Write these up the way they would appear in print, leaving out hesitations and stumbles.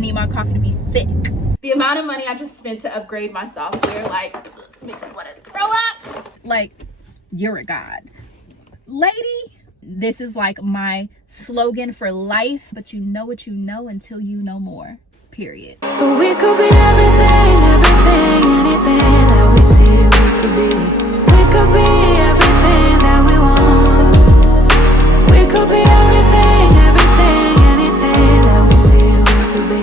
need my coffee to be thick. The amount of money I just spent to upgrade my software, like, makes me want to throw up. Like, you're a god. Lady, this is like my slogan for life, but you know what you know until you know more, period. We could be everything, anything that we see we could be. We could be everything that we want. We could be everything, anything that we see we could be.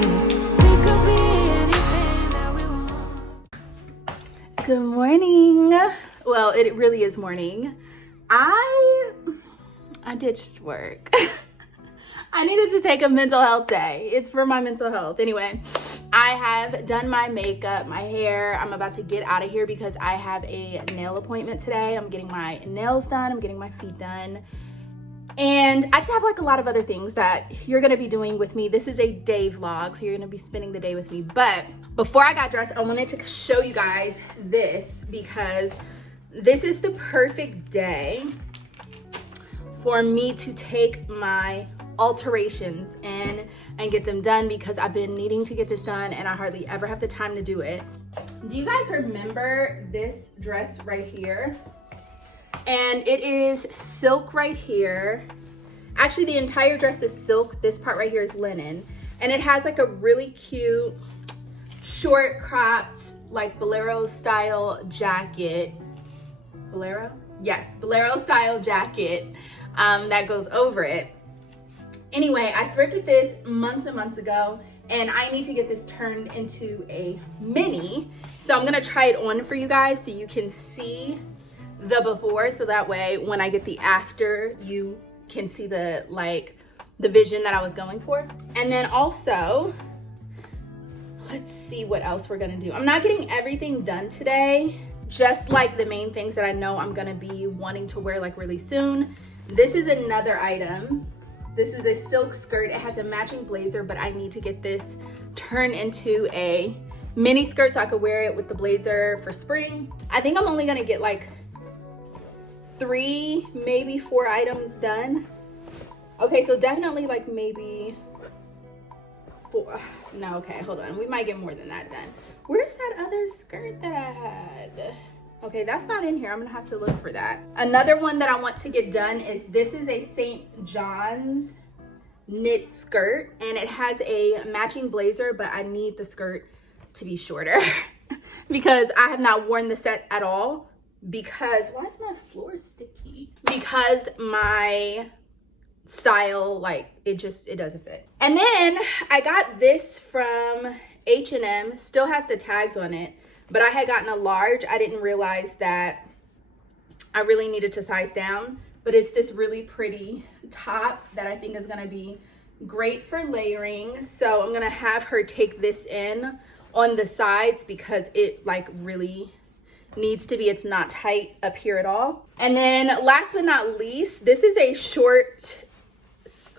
We could be anything that we want. Good morning. Well, it really is morning. I ditched work. I needed to take a mental health day. It's for my mental health. Anyway, I have done my makeup, my hair. I'm about to get out of here because I have a nail appointment today. I'm getting my nails done. I'm getting my feet done. And I just have like a lot of other things that you're gonna be doing with me. This is a day vlog, so you're gonna be spending the day with me. But before I got dressed, I wanted to show you guys this because this is the perfect day for me to take my alterations in and get them done because I've been needing to get this done and I hardly ever have the time to do it. Do you guys remember this dress right here? And it is silk right here. Actually, the entire dress is silk. This part right here is linen. And it has like a really cute, short cropped, like bolero style jacket. Bolero? Yes, bolero style jacket that goes over it. Anyway, I thrifted this months and months ago and I need to get this turned into a mini. So I'm gonna try it on for you guys so you can see the before, so that way when I get the after, you can see the vision that I was going for. And then also, let's see what else we're gonna do. I'm not getting everything done today, just like the main things that I know I'm gonna be wanting to wear like really soon. This is another item. This is a silk skirt. It has a matching blazer, but I need to get this turned into a mini skirt so I could wear it with the blazer for spring. I think I'm only gonna get like 3, maybe 4 items done. Okay, so definitely like maybe 4. No, okay, hold on. We might get more than that done. Where's that other skirt that I had? Okay, that's not in here. I'm gonna have to look for that. Another one that I want to get done is this is a St. John's knit skirt and it has a matching blazer, but I need the skirt to be shorter because I have not worn the set at all because, why is my floor sticky? Because my style, like it doesn't fit. And then I got this from H&M, still has the tags on it, but I had gotten a large. I didn't realize that I really needed to size down, but it's this really pretty top that I think is gonna be great for layering. So I'm gonna have her take this in on the sides because it like really needs to be, it's not tight up here at all. And then last but not least, this is a short,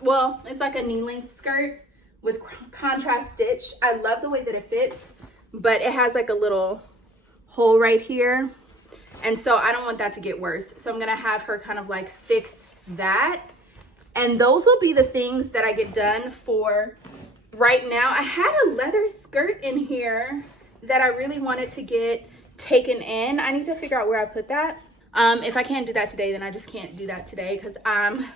well, it's like a knee length skirt with contrast stitch. I love the way that it fits, but it has like a little hole right here. And so I don't want that to get worse. So I'm gonna have her kind of like fix that. And those will be the things that I get done for right now. I had a leather skirt in here that I really wanted to get taken in. I need to figure out where I put that. If I can't do that today, then I just can't do that today because I'm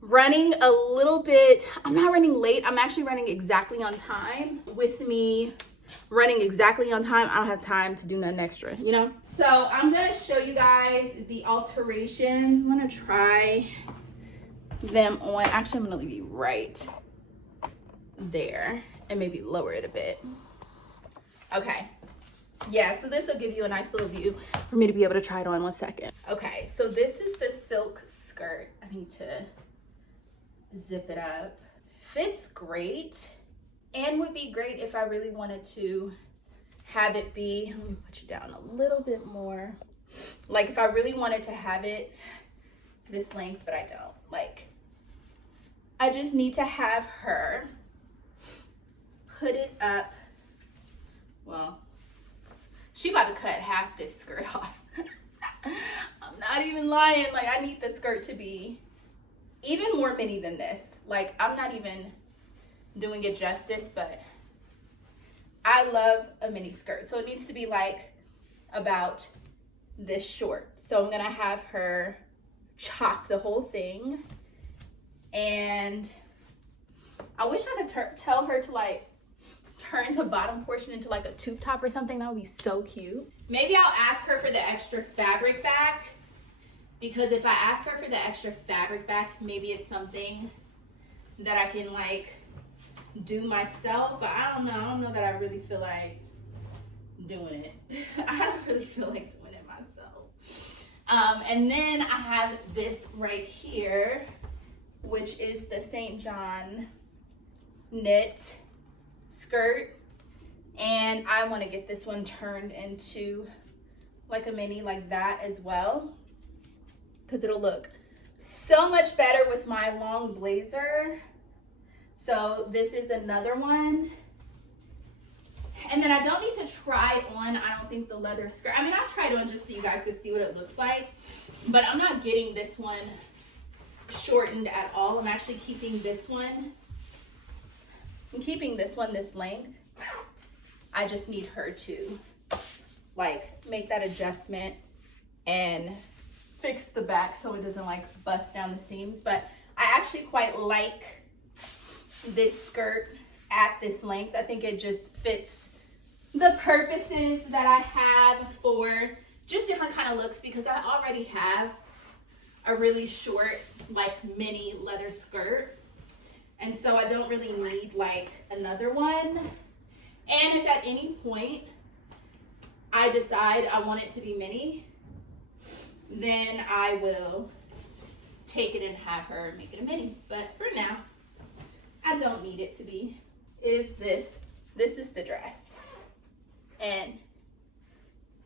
running a little bit, I'm not running late. I'm actually running exactly on time. With me running exactly on time, I don't have time to do nothing extra, you know? So I'm gonna show you guys the alterations. I'm gonna try them on. Actually, I'm gonna leave you right there and maybe lower it a bit. Okay. Yeah, so this will give you a nice little view for me to be able to try it on. 1 second. Okay, so this is the silk skirt. I need to zip it up. Fits great and would be great if I really wanted to have it be, let me put you down a little bit more. Like if I really wanted to have it this length, but I don't. Like, I just need to have her put it up. Well, she about to cut half this skirt off. I'm not even lying. Like, I need the skirt to be even more mini than this. Like, I'm not even doing it justice, but I love a mini skirt. So it needs to be like about this short. So I'm gonna have her chop the whole thing. And I wish I could tell her to like turn the bottom portion into like a tube top or something. That would be so cute. Maybe I'll ask her for the extra fabric back, because if I ask her for the extra fabric back, maybe it's something that I can like do myself. But I don't know that I really feel like doing it. I don't really feel like doing it myself. And then I have this right here, which is the St. John knit skirt, and I want to get this one turned into like a mini like that as well, because it'll look so much better with my long blazer. So this is another one. And then I don't need to try on, I don't think, the leather skirt. I mean, I'll try it on just so you guys can see what it looks like, but I'm not getting this one shortened at all. I'm actually keeping this one. I'm keeping this one this length. I just need her to like make that adjustment and fix the back so it doesn't like bust down the seams. But I actually quite like this skirt at this length. I think it just fits the purposes that I have for just different kind of looks, because I already have a really short like mini leather skirt. And so I don't really need like another one. And if at any point I decide I want it to be mini, then I will take it and have her make it a mini. But for now, I don't need it to be. This is the dress. And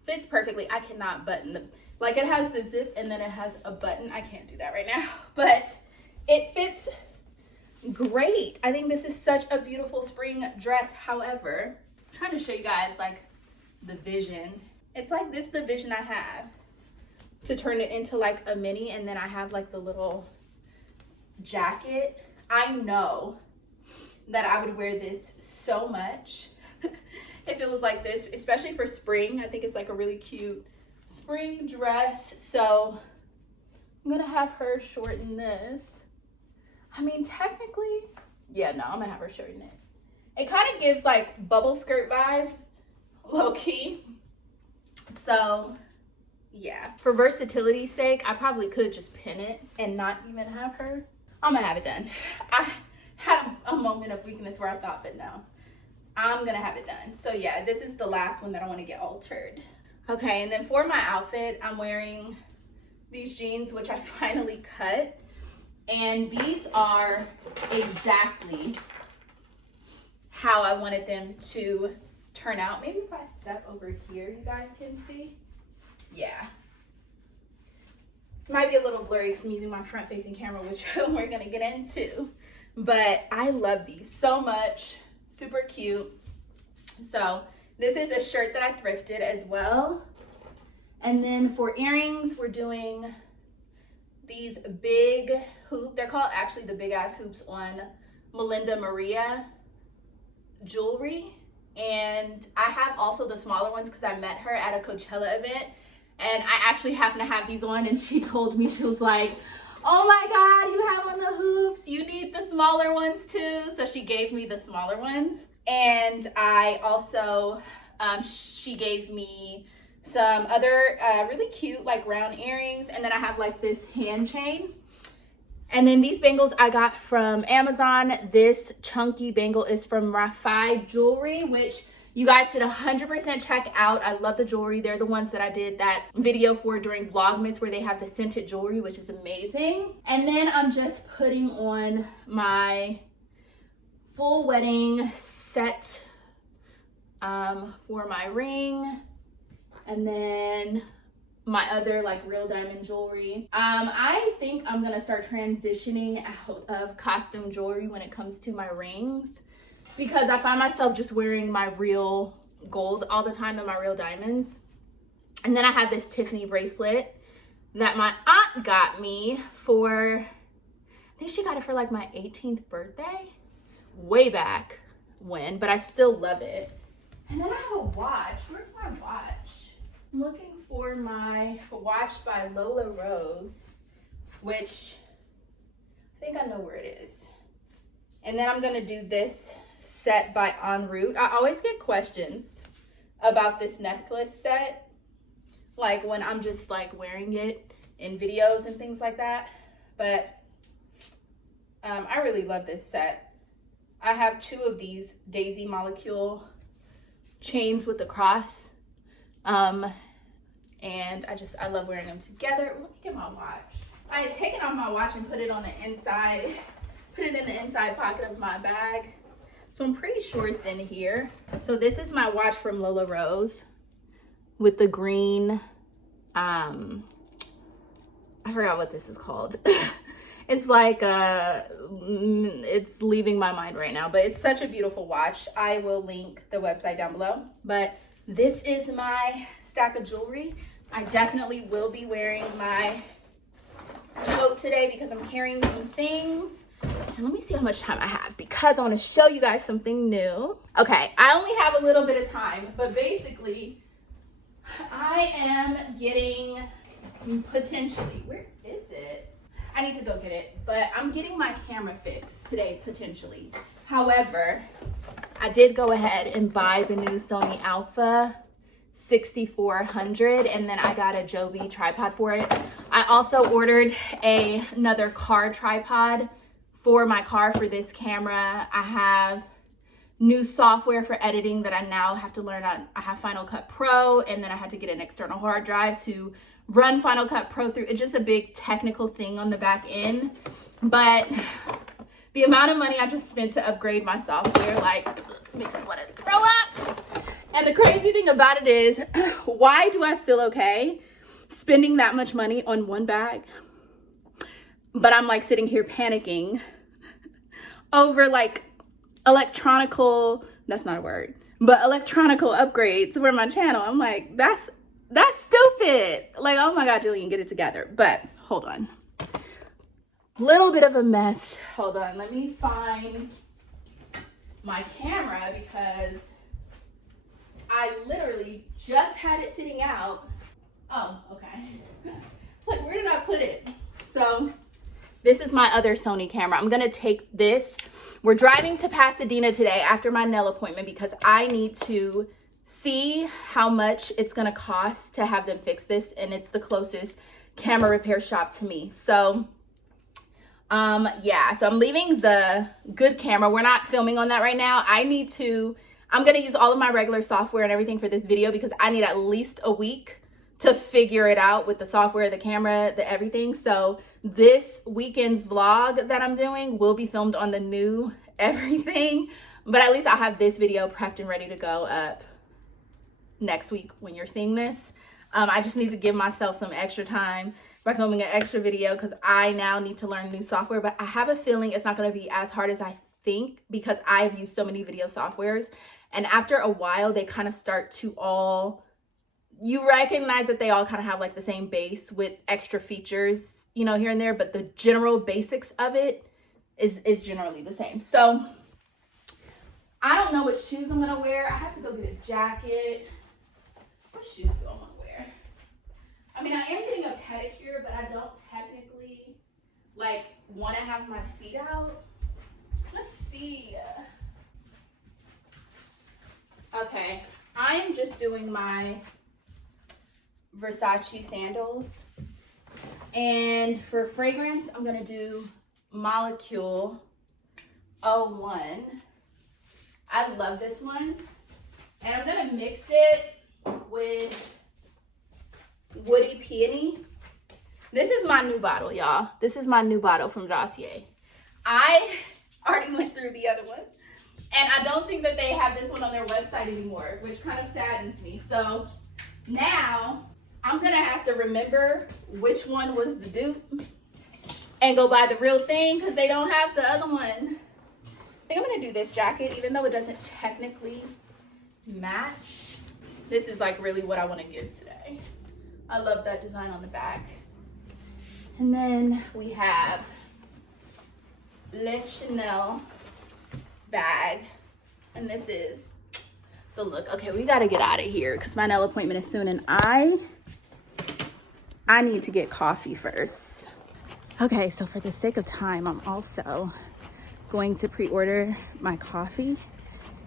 fits perfectly. I cannot button the, like it has the zip and then it has a button. I can't do that right now, but it fits great. I think this is such a beautiful spring dress. However, I'm trying to show you guys like the vision. It's like this, the vision I have to turn it into like a mini, and then I have like the little jacket. I know that I would wear this so much if it was like this, especially for spring. I think it's like a really cute spring dress. So I'm gonna have her shorten this. I mean, technically, yeah, no, I'm gonna have her shorten it. It kind of gives like bubble skirt vibes, low key. So yeah, for versatility's sake, I probably could just pin it and not even have her. I'm gonna have it done. I had a moment of weakness where I thought, but no, I'm gonna have it done. So yeah, this is the last one that I want to get altered. Okay, and then for my outfit, I'm wearing these jeans, which I finally cut. And these are exactly how I wanted them to turn out. Maybe if I step over here, you guys can see. Yeah. Might be a little blurry because I'm using my front facing camera, which we're gonna get into. But I love these so much. Super cute. So this is a shirt that I thrifted as well. And then for earrings, we're doing these big hoop. They're called actually the big ass hoops on Melinda Maria jewelry. And I have also the smaller ones because I met her at a Coachella event. And I actually happen to have these on, and she told me, she was like, oh my God, you have on the hoops. You need the smaller ones too. So she gave me the smaller ones. And I also, she gave me some other really cute like round earrings. And then I have like this hand chain. And then these bangles I got from Amazon. This chunky bangle is from Rafi Jewelry, which you guys should 100% check out. I love the jewelry. They're the ones that I did that video for during Vlogmas, where they have the scented jewelry, which is amazing. And then I'm just putting on my full wedding set for my ring. And then my other like real diamond jewelry. I think I'm gonna start transitioning out of costume jewelry when it comes to my rings, because I find myself just wearing my real gold all the time and my real diamonds. And then I have this Tiffany bracelet that my aunt got me for, I think she got it for like my 18th birthday, way back when, but I still love it. And then I have a watch. Where's my watch? I'm looking for my watch by Lola Rose, which I think I know where it is. And then I'm gonna do this set by En Route. I always get questions about this necklace set, like when I'm just like wearing it in videos and things like that. But I really love this set. I have 2 of these Daisy Molecule chains with the cross. And I love wearing them together. Let me get my watch. I had taken off my watch and put it on the inside, put it in the inside pocket of my bag. So I'm pretty sure it's in here. So this is my watch from Lola Rose with the green, I forgot what this is called. It's like, it's leaving my mind right now, but it's such a beautiful watch. I will link the website down below. But this is my stack of jewelry. I definitely will be wearing my tote today because I'm carrying some things. And let me see how much time I have because I want to show you guys something new. Okay, I only have a little bit of time, but basically I am getting potentially, where is it? I need to go get it, but I'm getting my camera fixed today, potentially. However, I did go ahead and buy the new Sony Alpha 6400, and then I got a Joby tripod for it. I also ordered another car tripod for my car for this camera. I have new software for editing that I now have to learn on. I have Final Cut Pro, and then I had to get an external hard drive to run Final Cut Pro through. It's just a big technical thing on the back end, but the amount of money I just spent to upgrade my software, like, makes me want to throw up. And the crazy thing about it is, why do I feel okay spending that much money on one bag? But I'm like sitting here panicking over like electronical, that's not a word, but electronical upgrades for my channel. I'm like, that's stupid. Like, oh my God, Jillian, get it together. But hold on. Little bit of a mess. Hold on, let me find my camera because I literally just had it sitting out. Oh, okay. It's like, where did I put it? So this is my other Sony camera. I'm gonna take this. We're driving to Pasadena today after my nail appointment because I need to see how much it's gonna cost to have them fix this, and it's the closest camera repair shop to me. So yeah, so I'm leaving the good camera. We're not filming on that right now. I'm gonna use all of my regular software and everything for this video because I need at least a week to figure it out with the software, the camera, the everything. So this weekend's vlog that I'm doing will be filmed on the new everything, but at least I'll have this video prepped and ready to go up next week when you're seeing this. I just need to give myself some extra time by filming an extra video because I now need to learn new software, but I have a feeling it's not going to be as hard as I think because I've used so many video softwares, and after a while they kind of start to all, you recognize that they all kind of have like the same base with extra features, you know, here and there, but the general basics of it is generally the same. So I don't know what shoes I'm gonna wear. I have to go get a jacket. What shoes do I want to wear? I mean, I am getting a pedicure, but I don't technically like want to have my feet out. Let's see. Okay, I'm just doing my Versace sandals. And for fragrance, I'm gonna do Molecule 01. I love this one. And I'm gonna mix it with Woody Peony. This is my new bottle, y'all. This is my new bottle from Dossier. I already went through the other one, and I don't think that they have this one on their website anymore, which kind of saddens me. So now I'm gonna have to remember which one was the dupe and go buy the real thing because they don't have the other one. I think I'm gonna do this jacket, even though it doesn't technically match. This is like really what I want to give today. I love that design on the back. And then we have Le Chanel bag, and this is the look. Okay, we gotta get out of here because my nail appointment is soon, and I need to get coffee first. Okay, so for the sake of time, I'm also going to pre-order my coffee,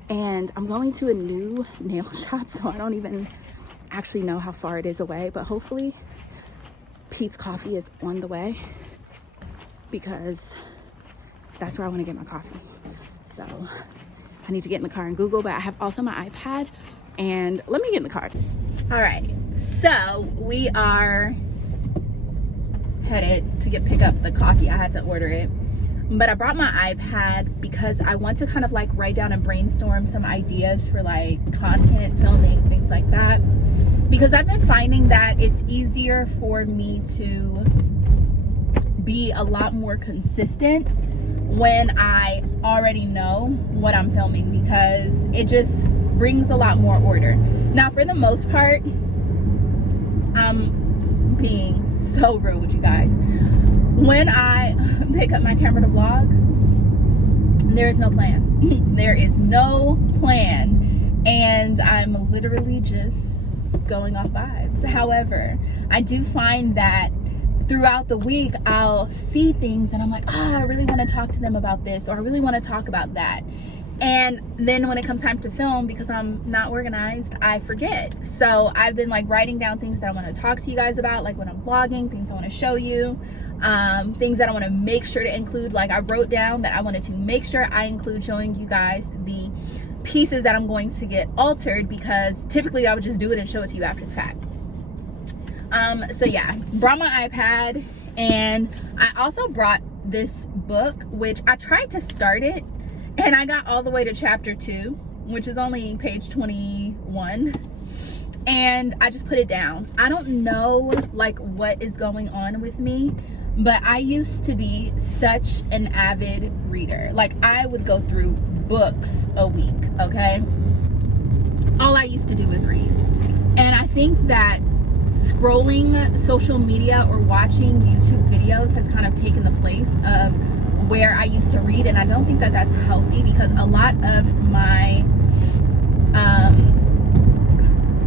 and I'm going to a new nail shop, so I don't even actually know how far it is away, but hopefully Pete's Coffee is on the way because that's where I want to get my coffee. So I need to get in the car and Google, but I have also my iPad, and let me get in the car. All right, so we are headed to pick up the coffee. I had to order it, but I brought my iPad because I want to kind of like write down and brainstorm some ideas for like content, filming, things like that, because I've been finding that it's easier for me to be a lot more consistent when I already know what I'm filming, because it just brings a lot more order. Now, for the most part, being so real with you guys, when I pick up my camera to vlog, there is no plan. There is no plan, and I'm literally just going off vibes. However, I do find that throughout the week I'll see things and I'm like, I really want to talk to them about this, or I really want to talk about that, and then when it comes time to film, because I'm not organized, I forget. So I've been like writing down things that I want to talk to you guys about, like when I'm vlogging, things I want to show you, things that I want to make sure to include. Like I wrote down that I wanted to make sure I include showing you guys the pieces that I'm going to get altered, because typically I would just do it and show it to you after the fact. So yeah, brought my iPad, and I also brought this book, which I tried to start it and I got all the way to chapter 2, which is only page 21, and I just put it down. I don't know like what is going on with me, but I used to be such an avid reader. Like I would go through books a week, okay? All I used to do was read. And I think that scrolling social media or watching YouTube videos has kind of taken the place of where I used to read, and I don't think that that's healthy, because a lot of my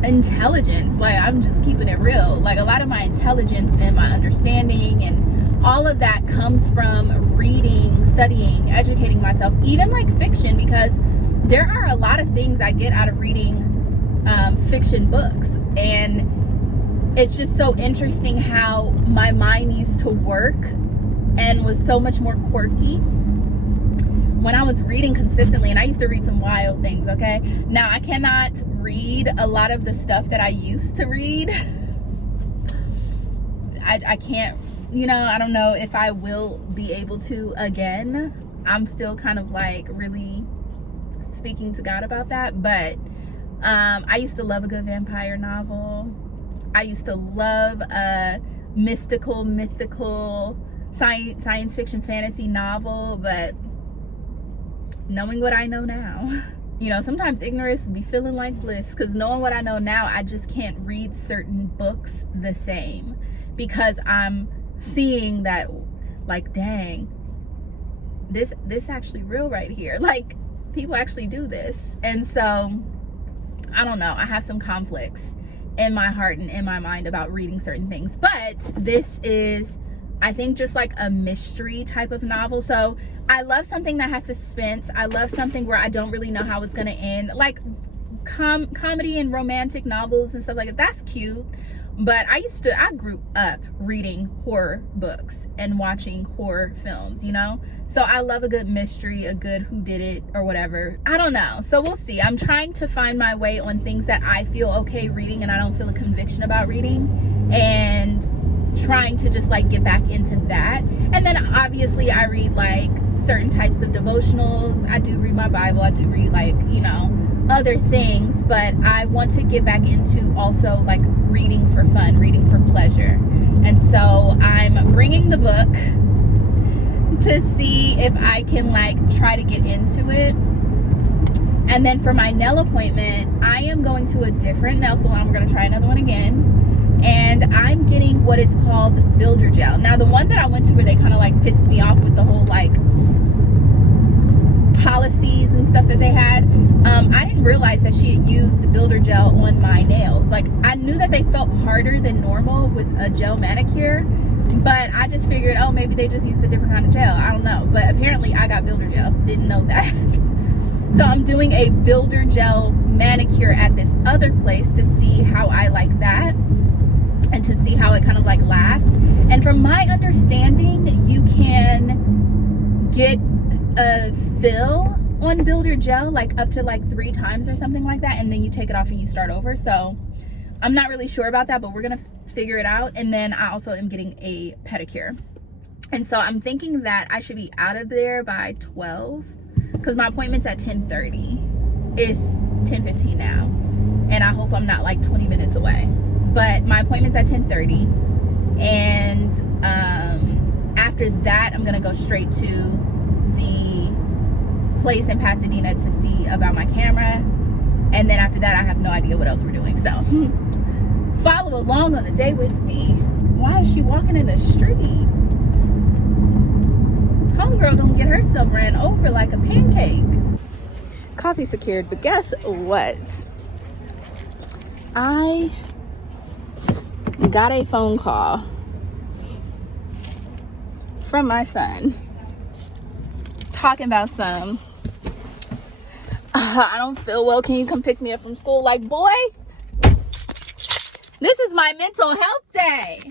intelligence, like I'm just keeping it real, like a lot of my intelligence and my understanding and all of that comes from reading, studying, educating myself, even like fiction, because there are a lot of things I get out of reading fiction books. And it's just so interesting how my mind used to work and was so much more quirky when I was reading consistently. And I used to read some wild things, okay? Now I cannot read a lot of the stuff that I used to read. I can't, you know, I don't know if I will be able to again. I'm still kind of like really speaking to God about that. But I used to love a good vampire novel. I used to love a mystical, science fiction fantasy novel. But knowing what I know now, you know, sometimes ignorance be feeling like bliss, because knowing what I know now, I just can't read certain books the same, because I'm seeing that, like, dang, this actually real right here. Like, people actually do this. And so I don't know, I have some conflicts in my heart and in my mind about reading certain things. But this is, I think, just like a mystery type of novel. So I love something that has suspense. I love something where I don't really know how it's gonna end. Like comedy and romantic novels and stuff like that, that's cute. But I grew up reading horror books and watching horror films, you know? So I love a good mystery, a good whodunit or whatever. I don't know. So we'll see. I'm trying to find my way on things that I feel okay reading and I don't feel a conviction about reading, and trying to just like get back into that. And then obviously I read like certain types of devotionals. I do read my Bible. I do read, like, you know, other things, but I want to get back into also like reading for fun, reading for pleasure. And so I'm bringing the book to see if I can like try to get into it. And then for my nail appointment, I am going to a different nail salon. We're going to try another one again, and I'm getting what is called builder gel. Now the one that I went to where they kind of like pissed me off with the whole like policies and stuff that they had. I didn't realize that she had used builder gel on my nails. Like, I knew that they felt harder than normal with a gel manicure, but I just figured, oh, maybe they just used a different kind of gel. I don't know, but apparently I got builder gel. Didn't know that. So I'm doing a builder gel manicure at this other place to see how I like that and to see how it kind of like lasts. And from my understanding, you can get a fill on builder gel like up to like 3 times or something like that, and then you take it off and you start over. So I'm not really sure about that, but we're gonna figure it out. And then I also am getting a pedicure, and so I'm thinking that I should be out of there by 12 because my appointment's at 10:30. It's 10:15 now, and I hope I'm not like 20 minutes away, but my appointment's at 10:30. And after that, I'm gonna go straight to the place in Pasadena to see about my camera, and then after that I have no idea what else we're doing. So follow along on the day with me. Why is she walking in the street? Homegirl don't get herself ran over like a pancake. Coffee secured, but guess what? I got a phone call from my son talking about some I don't feel well, can you come pick me up from school? Like, boy, this is my mental health day.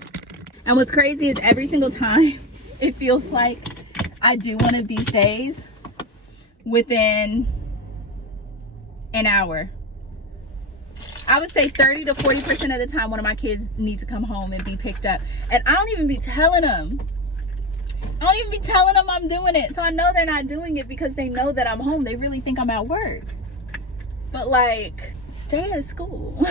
And what's crazy is every single time it feels like I do one of these days, within an hour, I would say 30 to 40% of the time one of my kids need to come home and be picked up, and I don't even be telling them. I'm doing it. So I know they're not doing it because they know that I'm home. They really think I'm at work. But like, stay at school.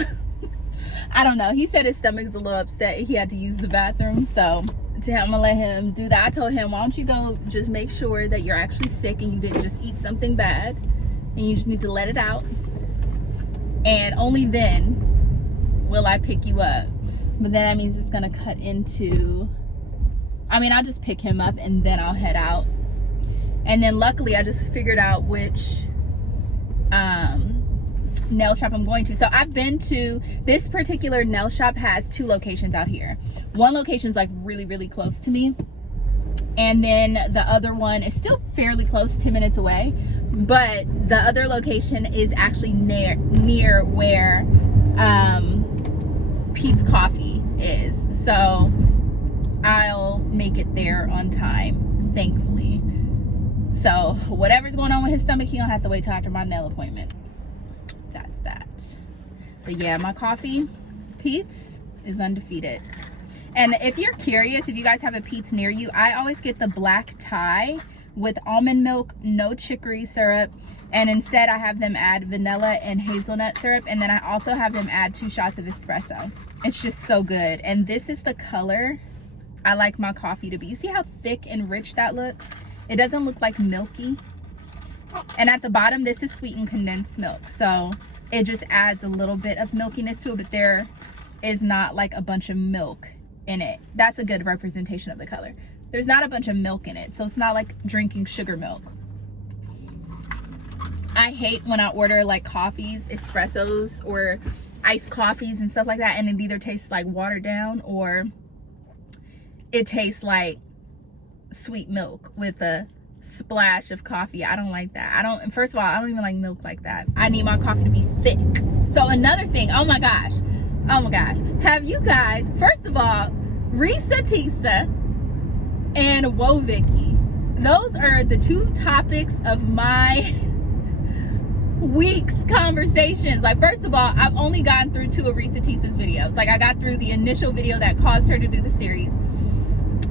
I don't know. He said his stomach's a little upset. He had to use the bathroom. So I'm gonna let him do that. I told him, why don't you go just make sure that you're actually sick and you didn't just eat something bad, and you just need to let it out. And only then will I pick you up. But then that means it's gonna cut into, I'll just pick him up and then I'll head out. And then luckily I just figured out which nail shop I'm going to. So I've been to this particular nail shop, has 2 locations out here. One location's like really, really close to me, and then the other one is still fairly close, 10 minutes away. But the other location is actually near where Pete's Coffee is. So I'll make it there on time, thankfully. So whatever's going on with his stomach, he don't have to wait till after my nail appointment. That's that. But yeah, my coffee, Pete's, is undefeated. And if you're curious, if you guys have a Pete's near you, I always get the black tie with almond milk, no chicory syrup, and instead I have them add vanilla and hazelnut syrup, and then I also have them add 2 shots of espresso. It's just so good. And this is the color I like my coffee to be. You see how thick and rich that looks? It doesn't look like milky. And at the bottom, this is sweetened condensed milk, so it just adds a little bit of milkiness to it, but there is not like a bunch of milk in it. That's a good representation of the color. There's not a bunch of milk in it, so it's not like drinking sugar milk. I hate when I order like coffees, espressos, or iced coffees and stuff like that, and it either tastes like watered down or it tastes like sweet milk with a splash of coffee. I don't like that. First of all, I don't even like milk like that. I need my coffee to be thick. So another thing, oh my gosh, have you guys, first of all, ReesaTeesa and Woah Vicky, those are the 2 topics of my week's conversations. Like, first of all, I've only gotten through 2 of ReesaTeesa's videos. Like, I got through the initial video that caused her to do the series,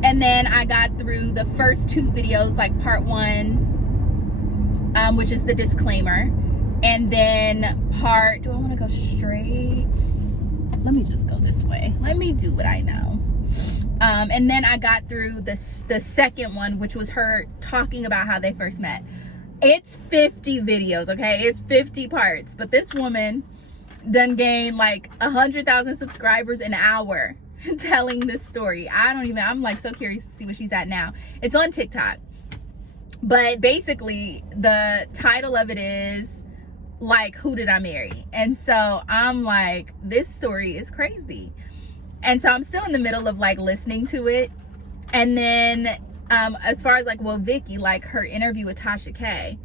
and then I got through the first 2 videos, like part 1, which is the disclaimer, and then do I want to go straight? Let me just go this way. Let me do what I know. And then I got through the second one, which was her talking about how they first met. It's 50 videos, okay? It's 50 parts, but this woman done gained like 100,000 subscribers an hour telling this story. I'm like so curious to see where she's at now. It's on TikTok. But basically, the title of it is like, who did I marry? And so I'm like, this story is crazy. And so I'm still in the middle of like listening to it. And then as far as like, well, Vicky, like her interview with Tasha K,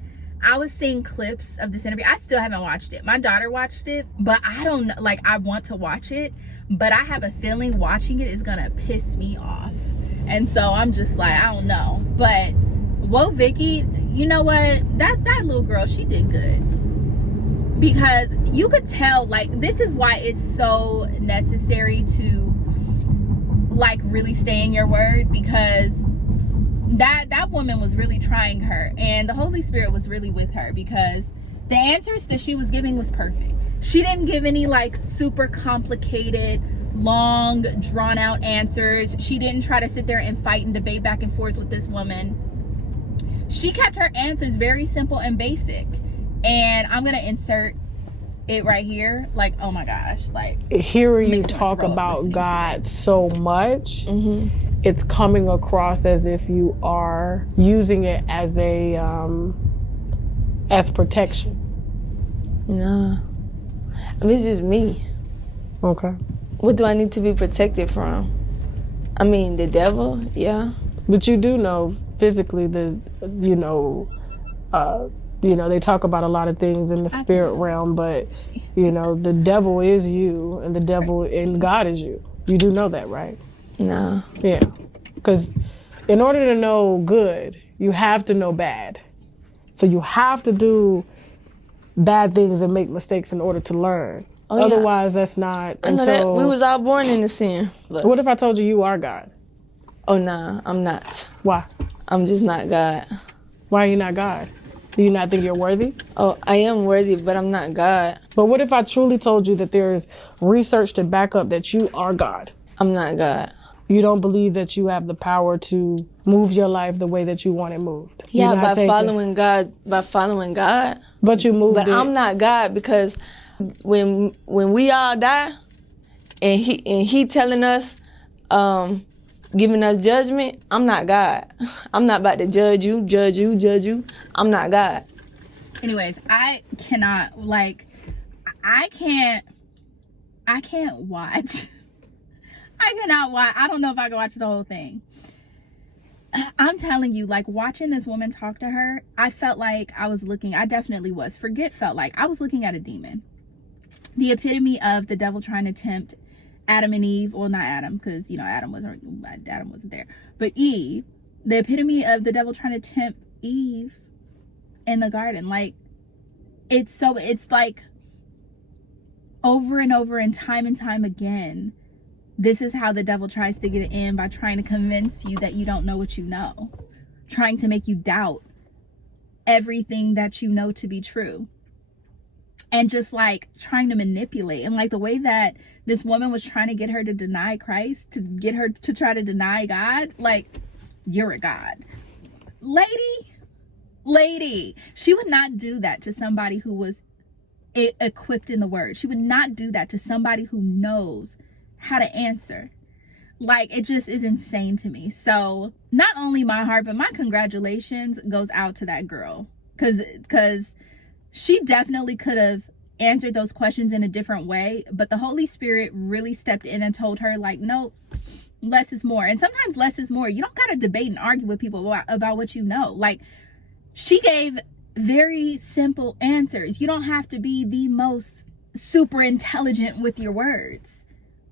I was seeing clips of this interview. I still haven't watched it. My daughter watched it, but I don't know, like, I want to watch it, but I have a feeling watching it is gonna piss me off. And so I'm just like, I don't know. But Woah Vicky, you know what? That little girl, she did good. Because you could tell, like, this is why it's so necessary to like really stay in your word, because that woman was really trying her, and the Holy Spirit was really with her, because the answers that she was giving was perfect. She didn't give any like super complicated, long, drawn out answers. She didn't try to sit there and fight and debate back and forth with this woman. She kept her answers very simple and basic. And I'm gonna insert it right here. Like, oh my gosh, like, hearing you talk about God so much, it's coming across as if you are using it as a as protection. No, I mean, it's just me. Okay. What do I need to be protected from? I mean, the devil, yeah. But you do know physically that, you know, they talk about a lot of things in the spirit realm, but, you know, the devil is you, and the devil and God is you. You do know that, right? No. Yeah. Because in order to know good, you have to know bad. So you have to do bad things and make mistakes in order to learn. Oh, otherwise, that's not. I know that. We was all born into sin. What if I told you you are God? Oh, nah, I'm not. Why? I'm just not God. Why are you not God? Do you not think you're worthy? Oh, I am worthy, but I'm not God. But what if I truly told you that there's research to back up that you are God? I'm not God. You don't believe that you have the power to move your life the way that you want it moved? Yeah, by following God. By following God. But you moved it. But I'm not God, because when we all die, and he telling us, giving us judgment, I'm not God. I'm not about to judge you. I'm not God. Anyways, I cannot, like, I can't watch. I cannot watch. I don't know if I can watch the whole thing. I'm telling you, like, watching this woman talk to her, I felt like I definitely was. Felt like I was looking at a demon. The epitome of the devil trying to tempt Adam and Eve. Well, not Adam, because, you know, Adam wasn't there. But Eve, the epitome of the devil trying to tempt Eve in the garden. Like, it's like over and over and time again, this is how the devil tries to get in, by trying to convince you that you don't know what you know, trying to make you doubt everything that you know to be true, and just like trying to manipulate. And like the way that this woman was trying to get her to deny Christ, to get her to try to deny God, like, you're a God. Lady, she would not do that to somebody who was equipped in the word. She would not do that to somebody who knows how to answer. Like, it just is insane to me. So not only my heart, but my congratulations goes out to that girl, because she definitely could have answered those questions in a different way, but the Holy Spirit really stepped in and told her, like, no, less is more. And sometimes less is more. You don't gotta debate and argue with people about what you know. Like, she gave very simple answers. You don't have to be the most super intelligent with your words.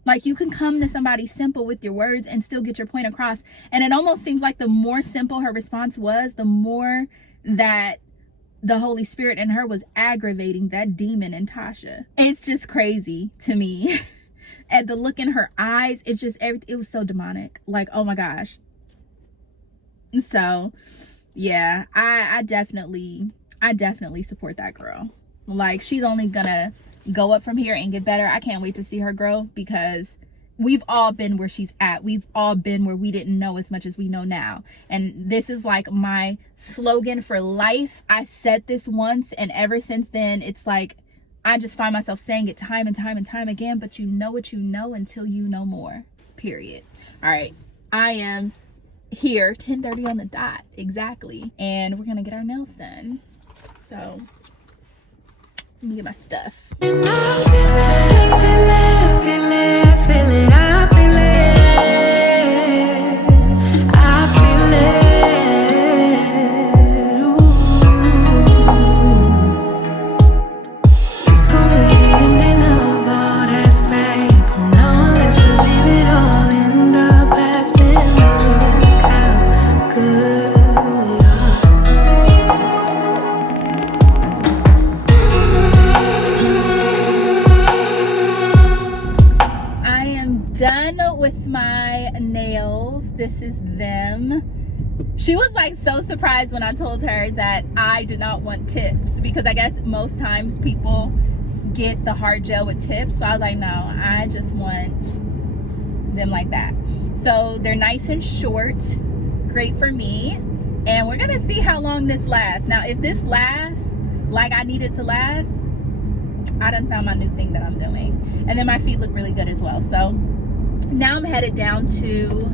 Like, you can come to somebody simple with your words and still get your point across. And it almost seems like the more simple her response was, the more that the Holy Spirit in her was aggravating that demon in Tasha. It's just crazy to me. At the look in her eyes, it was so demonic. Like, oh my gosh. So yeah, I definitely support that girl. Like, she's only gonna go up from here and get better. I can't wait to see her grow, because we've all been where she's at. We've all been where we didn't know as much as we know now. And this is like my slogan for life. I said this once, and ever since then, it's like, I just find myself saying it time and time again. But you know what you know until you know more, period. All right, I am here 10:30 on the dot exactly, and we're gonna get our nails done. So let me get my stuff. And I feel it, feel it, feel it, feel it, I feel it, I feel it, ooh. It's gonna be the ending of all that's bad. From now on, let's just leave it all in the past and look how good we are. I am done with my nails. This is them. She was like so surprised when I told her that I did not want tips, because I guess most times people get the hard gel with tips, but I was like, no, I just want them like that. So they're nice and short, great for me, and we're gonna see how long this lasts. Now if this lasts like I need it to last, I done found my new thing that I'm doing. And then my feet look really good as well. So now I'm headed down to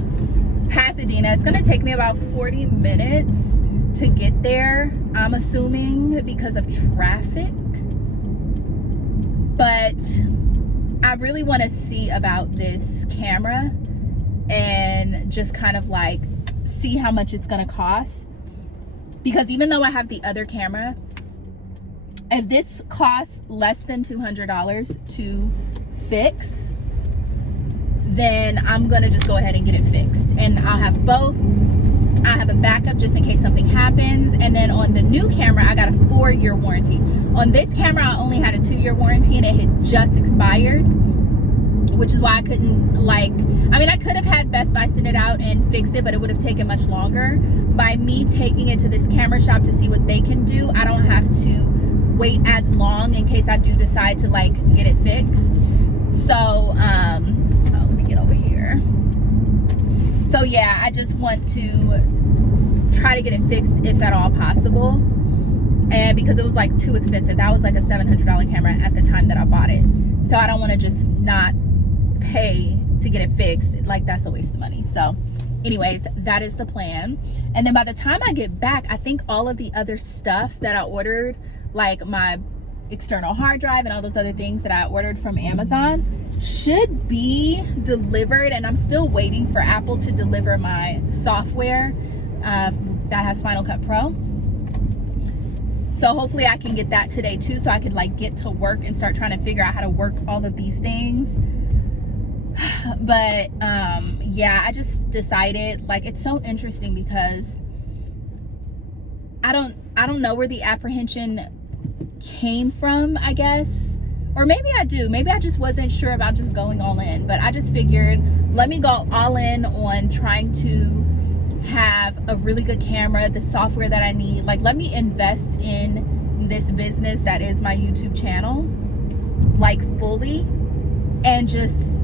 Pasadena. It's gonna take me about 40 minutes to get there, I'm assuming, because of traffic. But I really want to see about this camera and just kind of like see how much it's gonna cost, because even though I have the other camera, if this costs less than $200 to fix, then I'm gonna just go ahead and get it fixed, and I'll have both. I have a backup just in case something happens. And then on the new camera, I got a 4-year warranty. On this camera, I only had a 2-year warranty, and it had just expired, which is why I couldn't, like, I mean, I could have had Best Buy send it out and fix it, but it would have taken much longer. By me taking it to this camera shop to see what they can do, I don't have to wait as long in case I do decide to like get it fixed. So let me get over here. So yeah, I just want to try to get it fixed if at all possible, and because it was like too expensive. That was like a $700 camera at the time that I bought it, so I don't want to just not pay to get it fixed. Like, that's a waste of money. So anyways, that is the plan. And then by the time I get back, I think all of the other stuff that I ordered, like my external hard drive and all those other things that I ordered from Amazon, should be delivered. And I'm still waiting for Apple to deliver my software that has Final Cut Pro. So hopefully I can get that today too, so I could like get to work and start trying to figure out how to work all of these things. But yeah, I just decided, like, it's so interesting because I don't know where the apprehension came from, I guess. Or maybe I do. Maybe I just wasn't sure about just going all in. But I just figured, let me go all in on trying to have a really good camera, the software that I need. Like, let me invest in this business that is my YouTube channel, like, fully, and just,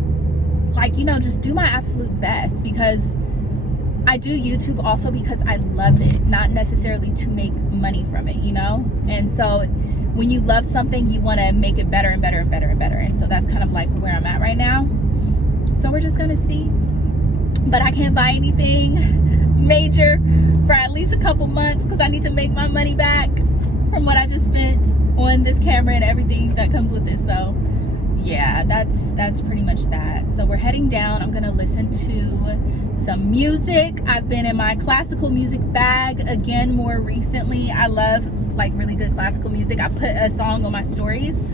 like, you know, just do my absolute best, because I do YouTube also because I love it, not necessarily to make money from it, you know? And so when you love something, you want to make it better and better and better and better. And so that's kind of like where I'm at right now. So we're just gonna see. But I can't buy anything major for at least a couple months, because I need to make my money back from what I just spent on this camera and everything that comes with it. So yeah, that's pretty much that. So we're heading down. I'm gonna listen to some music. I've been in my classical music bag again more recently. I love like really good classical music. I put a song on my stories.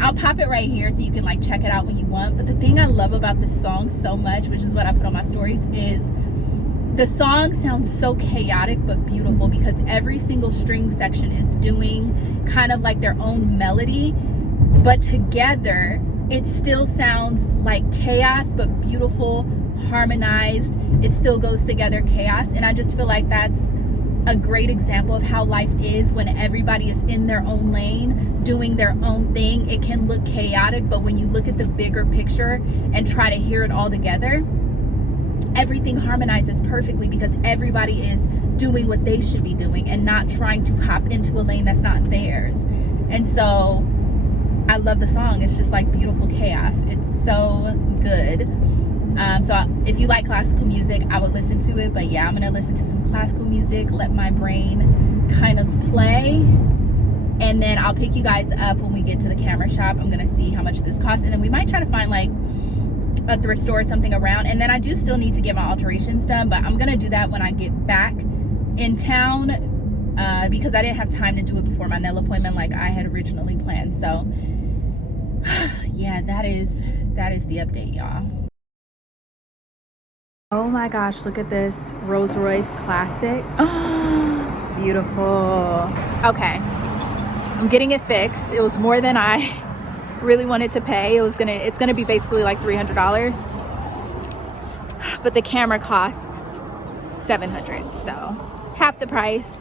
I'll pop it right here so you can like check it out when you want. But the thing I love about this song so much, which is what I put on my stories, is the song sounds so chaotic but beautiful, because every single string section is doing kind of like their own melody, but together it still sounds like chaos but beautiful, harmonized. It still goes together, chaos. And I just feel like that's a great example of how life is when everybody is in their own lane doing their own thing. It can look chaotic, but when you look at the bigger picture and try to hear it all together, everything harmonizes perfectly, because everybody is doing what they should be doing and not trying to hop into a lane that's not theirs. And so I love the song. It's just like beautiful chaos. It's so good. If you like classical music, I would listen to it. But yeah, I'm gonna listen to some classical music, let my brain kind of play, and then I'll pick you guys up when we get to the camera shop. I'm gonna see how much this costs, and then we might try to find like a thrift store or something around. And then I do still need to get my alterations done, but I'm gonna do that when I get back in town, because I didn't have time to do it before my nail appointment like I had originally planned. So yeah, that is the update, y'all. Oh my gosh, look at this Rolls Royce Classic. Oh, beautiful. Okay, I'm getting it fixed. It was more than I really wanted to pay. It's gonna be basically like $300, but the camera costs $700, so half the price.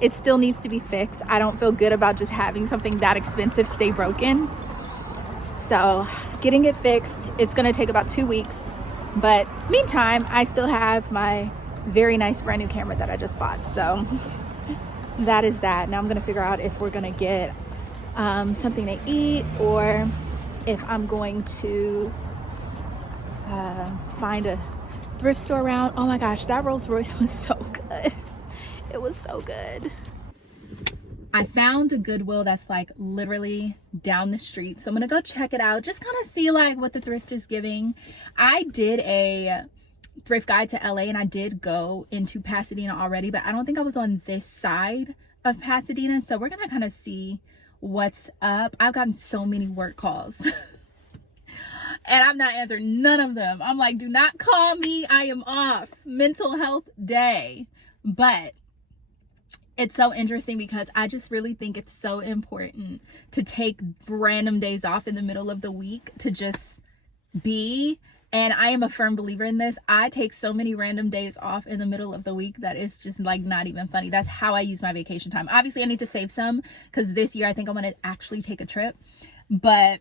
It still needs to be fixed. I don't feel good about just having something that expensive stay broken. So getting it fixed, it's gonna take about 2 weeks. But meantime, I still have my very nice brand new camera that I just bought. So that is that. Now I'm gonna figure out if we're gonna get something to eat, or if I'm going to find a thrift store around. Oh my gosh, that Rolls Royce was so good. It was so good. I found a Goodwill that's like literally down the street, so I'm gonna go check it out, just kind of see like what the thrift is giving. I did a thrift guide to LA, and I did go into Pasadena already, but I don't think I was on this side of Pasadena, so we're gonna kind of see what's up. I've gotten so many work calls and I'm not answering none of them. I'm like, do not call me, I am off mental health day. But it's so interesting because I just really think it's so important to take random days off in the middle of the week to just be. And I am a firm believer in this. I take so many random days off in the middle of the week that it's just like not even funny. That's how I use my vacation time. Obviously I need to save some, because this year I think I'm going to actually take a trip, but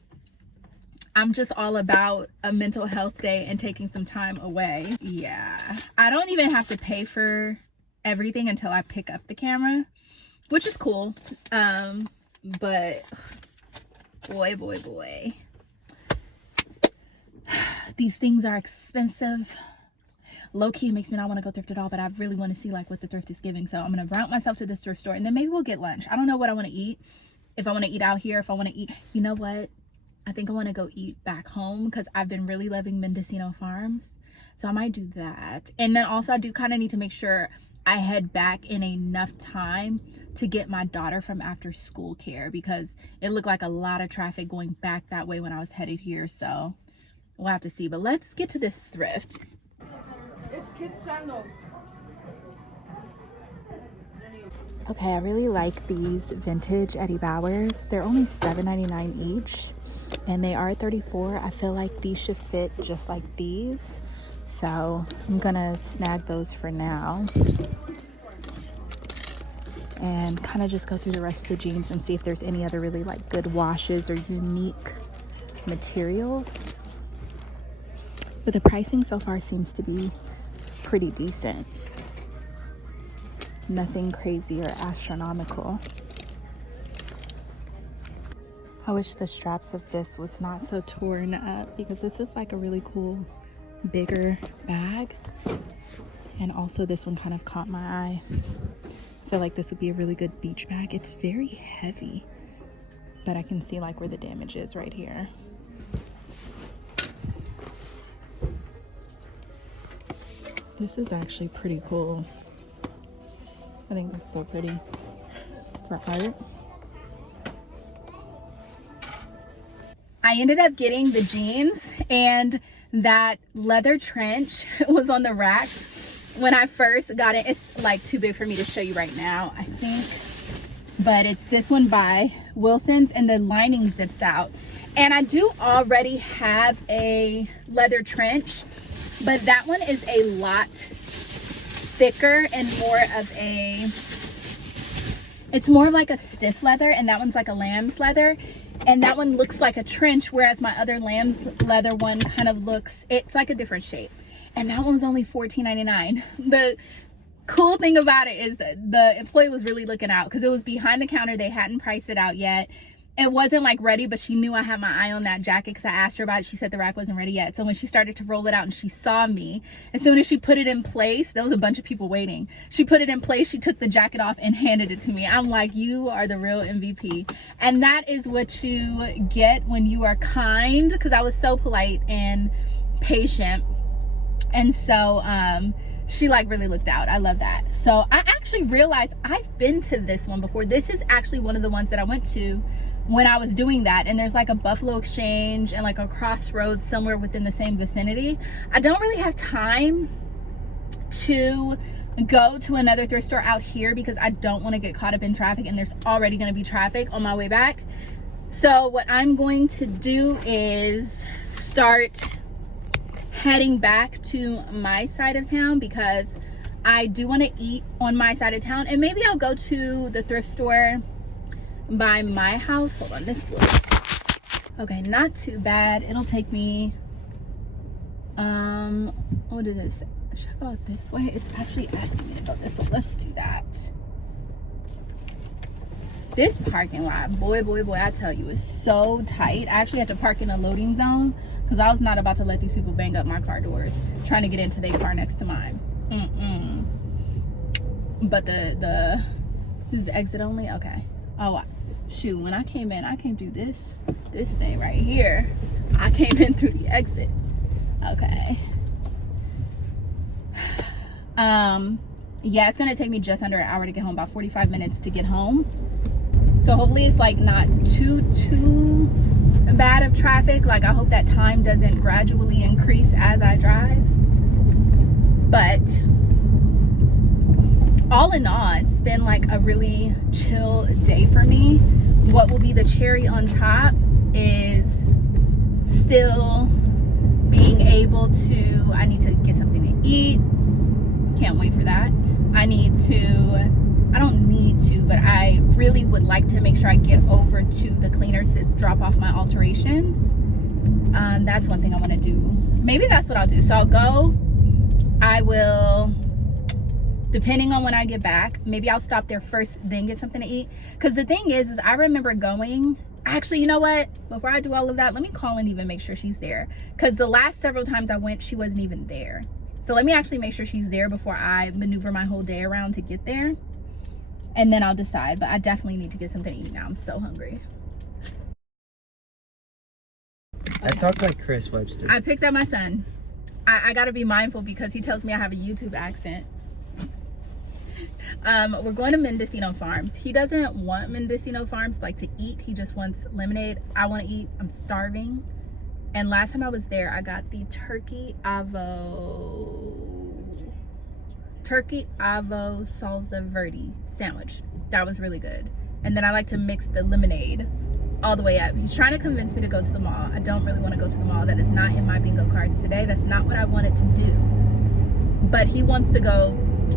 I'm just all about a mental health day and taking some time away. Yeah, I don't even have to pay for everything until I pick up the camera, which is cool. But boy, these things are expensive. Low-key, it makes me not want to go thrift at all, but I really want to see like what the thrift is giving. So I'm gonna route myself to this thrift store, and then maybe we'll get lunch. I don't know what I want to eat. If I want to eat out here, if I want to eat, you know what, I think I want to go eat back home, because I've been really loving Mendocino Farms, so I might do that. And then also I do kind of need to make sure I head back in enough time to get my daughter from after school care, because it looked like a lot of traffic going back that way when I was headed here. So we'll have to see. But let's get to this thrift. It's kids sandals. Okay, I really like these vintage Eddie Bauers. They're only $7.99 each, and they are 34. I feel like these should fit just like these, so I'm gonna snag those for now and kind of just go through the rest of the jeans and see if there's any other really like good washes or unique materials. But the pricing so far seems to be pretty decent. Nothing crazy or astronomical. I wish the straps of this was not so torn up, because this is like a really cool bigger bag. And also this one kind of caught my eye. I feel like this would be a really good beach bag. It's very heavy, but I can see like where the damage is right here. This is actually pretty cool. I think that's so pretty for art. I ended up getting the jeans, and that leather trench was on the rack when I first got it. It's like too big for me to show you right now, I think, but it's this one by Wilson's, and the lining zips out. And I do already have a leather trench, but that one is a lot thicker and more of a, it's more like a stiff leather, and that one's like a lamb's leather, and that one looks like a trench, whereas my other lamb's leather one kind of looks, it's like a different shape. And that one's only $14.99. The cool thing about it is that the employee was really looking out, because it was behind the counter. They hadn't priced it out yet, it wasn't like ready, but she knew I had my eye on that jacket because I asked her about it. She said the rack wasn't ready yet. So when she started to roll it out and she saw me, as soon as she put it in place, there was a bunch of people waiting. She put it in place, she took the jacket off and handed it to me. I'm like, you are the real MVP. And that is what you get when you are kind, because I was so polite and patient. And so she like really looked out. I love that. So I actually realized I've been to this one before. This is actually one of the ones that I went to when I was doing that. And there's like a Buffalo Exchange and like a Crossroads somewhere within the same vicinity. I don't really have time to go to another thrift store out here because I don't want to get caught up in traffic, and there's already going to be traffic on my way back. So what I'm going to do is start heading back to my side of town because I do want to eat on my side of town, and maybe I'll go to the thrift store by my house. Hold on, this looks okay, not too bad. It'll take me what did it say? Should I go this way? It's actually asking me to go this way. Let's do that. This parking lot, boy, I tell you, is so tight. I actually had to park in a loading zone because I was not about to let these people bang up my car doors trying to get into their car next to mine. But this is the exit only. Okay. Oh shoot, when I came in, I came through this thing right here. I came in through the exit. Okay. Yeah, it's gonna take me just under an hour to get home, about 45 minutes to get home. So hopefully it's like not too bad of traffic. Like I hope that time doesn't gradually increase as I drive. But all in all, it's been like a really chill day for me. What will be the cherry on top is still being able to, I need to get something to eat. Can't wait for that. I don't need to, but I really would like to make sure I get over to the cleaners to drop off my alterations. That's one thing I want to do. Maybe that's what I'll do. So I'll go, I will, depending on when I get back, maybe I'll stop there first, then get something to eat. Because the thing is I remember going, actually, you know what? Before I do all of that, let me call and even make sure she's there. Because the last several times I went, she wasn't even there. So let me actually make sure she's there before I maneuver my whole day around to get there. And then I'll decide. But I definitely need to get something to eat now. I'm so hungry. I talk like Chris Webster. I picked up my son. I got to be mindful because he tells me I have a YouTube accent. We're going to Mendocino Farms. He doesn't want Mendocino Farms like to eat. He just wants lemonade. I want to eat. I'm starving. And last time I was there, I got the turkey avo salsa verde sandwich. That was really good. And then I like to mix the lemonade all the way up. He's trying to convince me to go to the mall. I don't really want to go to the mall. That is not in my bingo cards today. That's not what I wanted to do. But he wants to go.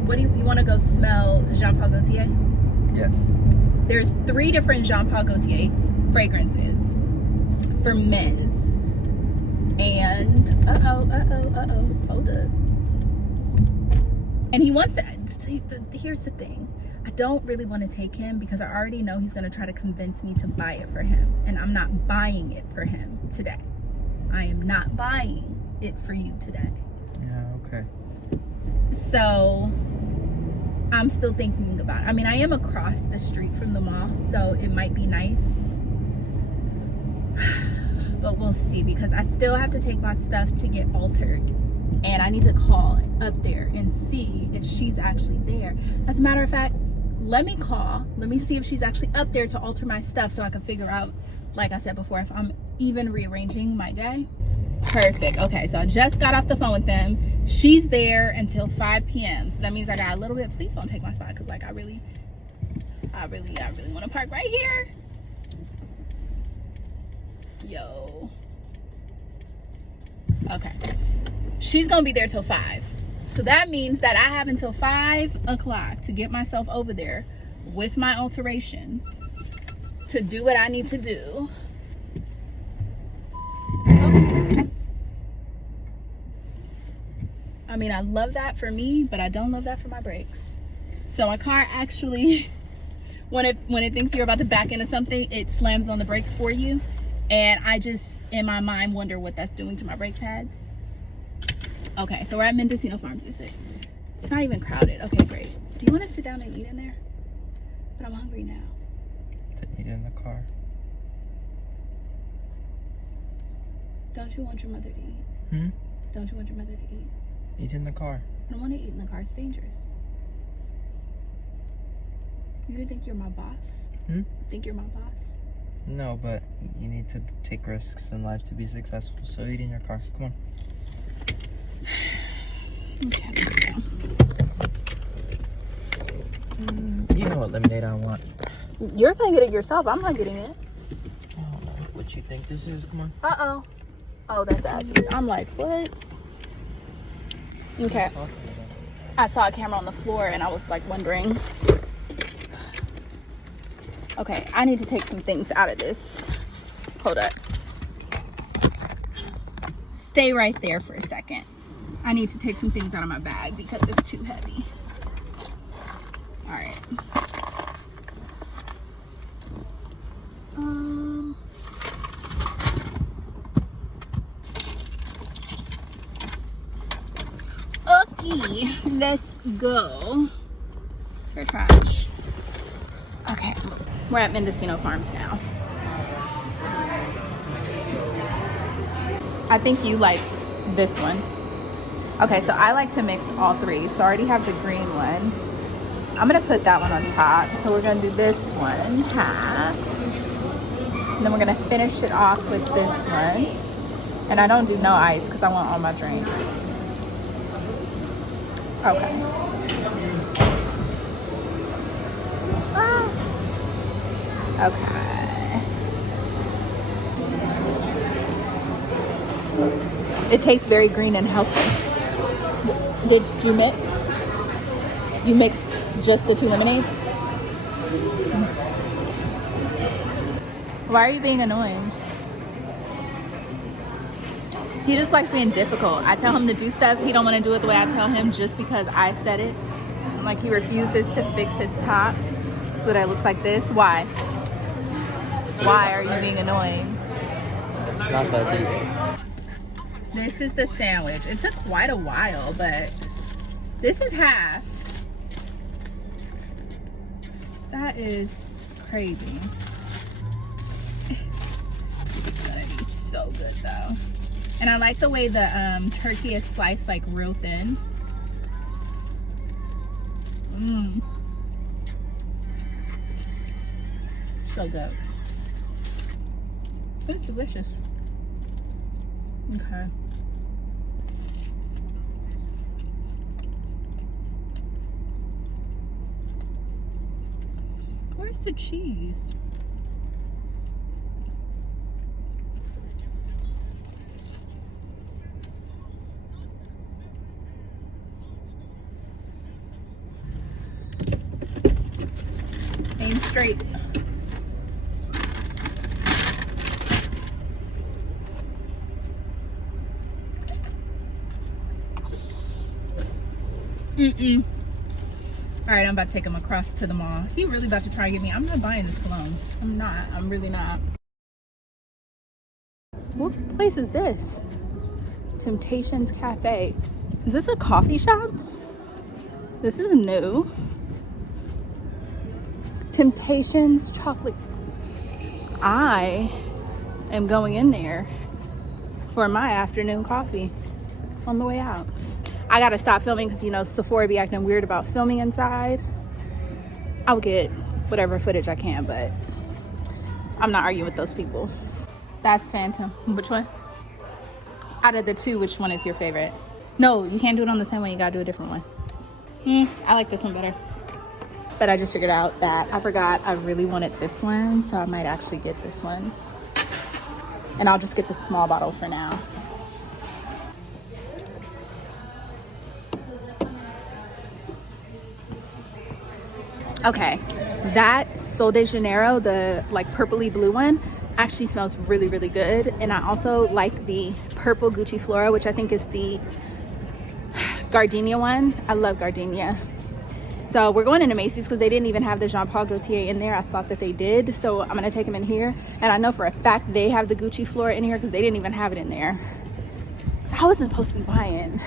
What do you want to go smell Jean Paul Gaultier? Yes. There's 3 different Jean Paul Gaultier fragrances for men's. And hold up. And he wants to, here's the thing. I don't really want to take him because I already know he's going to try to convince me to buy it for him. And I'm not buying it for him today. I am not buying it for you today. Yeah, okay. So I'm still thinking about it. I mean, I am across the street from the mall, so it might be nice. But we'll see, because I still have to take my stuff to get altered. And I need to call up there and see if she's actually there. As a matter of fact, let me call. Let me see if she's actually up there to alter my stuff so I can figure out, like I said before, if I'm even rearranging my day. Perfect. Okay, so I just got off the phone with them. She's there until 5 p.m. So that means I got a little bit. Please don't take my spot, because like I really want to park right here. Yo. Okay. She's gonna be there till 5. So that means that I have until 5 o'clock to get myself over there with my alterations to do what I need to do. I mean, I love that for me, but I don't love that for my brakes. So my car actually when it thinks you're about to back into something, it slams on the brakes for you. And I just, in my mind, wonder what that's doing to my brake pads. Okay, so we're at Mendocino Farms, is it? It's not even crowded. Okay, great. Do you want to sit down and eat in there? But I'm hungry now. To eat in the car. Don't you want your mother to eat? Hmm? Don't you want your mother to eat? Eat in the car. I don't want to eat in the car. It's dangerous. You think you're my boss? Hmm? Think you're my boss? No, but you need to take risks in life to be successful. So eat in your car. Come on. Okay, let's go. You know what lemonade I want. You're gonna get it yourself. I'm not getting it. Oh, what you think this is? Come on. Uh-oh. Oh, that's Assie's. I'm like, what? Okay. I saw a camera on the floor and I was like wondering. Okay, I need to take some things out of this. Hold up. Stay right there for a second. I need to take some things out of my bag because it's too heavy. All right. Okay, let's go. It's her trash. Okay, we're at Mendocino Farms now. I think you like this one. Okay, so I like to mix all three. So I already have the green one. I'm gonna put that one on top. So we're gonna do this one half. And then we're gonna finish it off with this one. And I don't do no ice because I want all my drink. Okay. Okay. It tastes very green and healthy. Did you mix? You mixed just the two lemonades? Why are you being annoying? He just likes being difficult. I tell him to do stuff, he don't want to do it the way I tell him just because I said it. Like he refuses to fix his top so that it looks like this. Why? Why are you being annoying? It's not that deep. This is the sandwich. It took quite a while, but this is half. That is crazy. It's gonna be so good though. And I like the way the turkey is sliced like real thin. Mmm. So good. It's delicious. Okay. Where's the cheese? Aim straight. All right, I'm about to take him across to the mall. He really about to try to get me. I'm not buying this cologne. I'm not. I'm really not. What place is this? Temptations Cafe. Is this a coffee shop? This is new. Temptations chocolate. I am going in there for my afternoon coffee on the way out. I gotta stop filming because, you know, Sephora be acting weird about filming inside. I'll get whatever footage I can, but I'm not arguing with those people. That's Phantom. Which one? Out of the two, which one is your favorite? No, you can't do it on the same one. You gotta do a different one. I like this one better. But I just figured out that I forgot I really wanted this one, so I might actually get this one. And I'll just get the small bottle for now. Okay, that Sol de Janeiro, the like purpley blue one, actually smells really, really good. And I also like the purple Gucci Flora, which I think is the gardenia one. I love gardenia. So we're going into Macy's because they didn't even have the Jean Paul Gaultier in there. I thought that they did, so I'm gonna take them in here. And I know for a fact they have the Gucci Flora in here because they didn't even have it in there. I wasn't supposed to be buying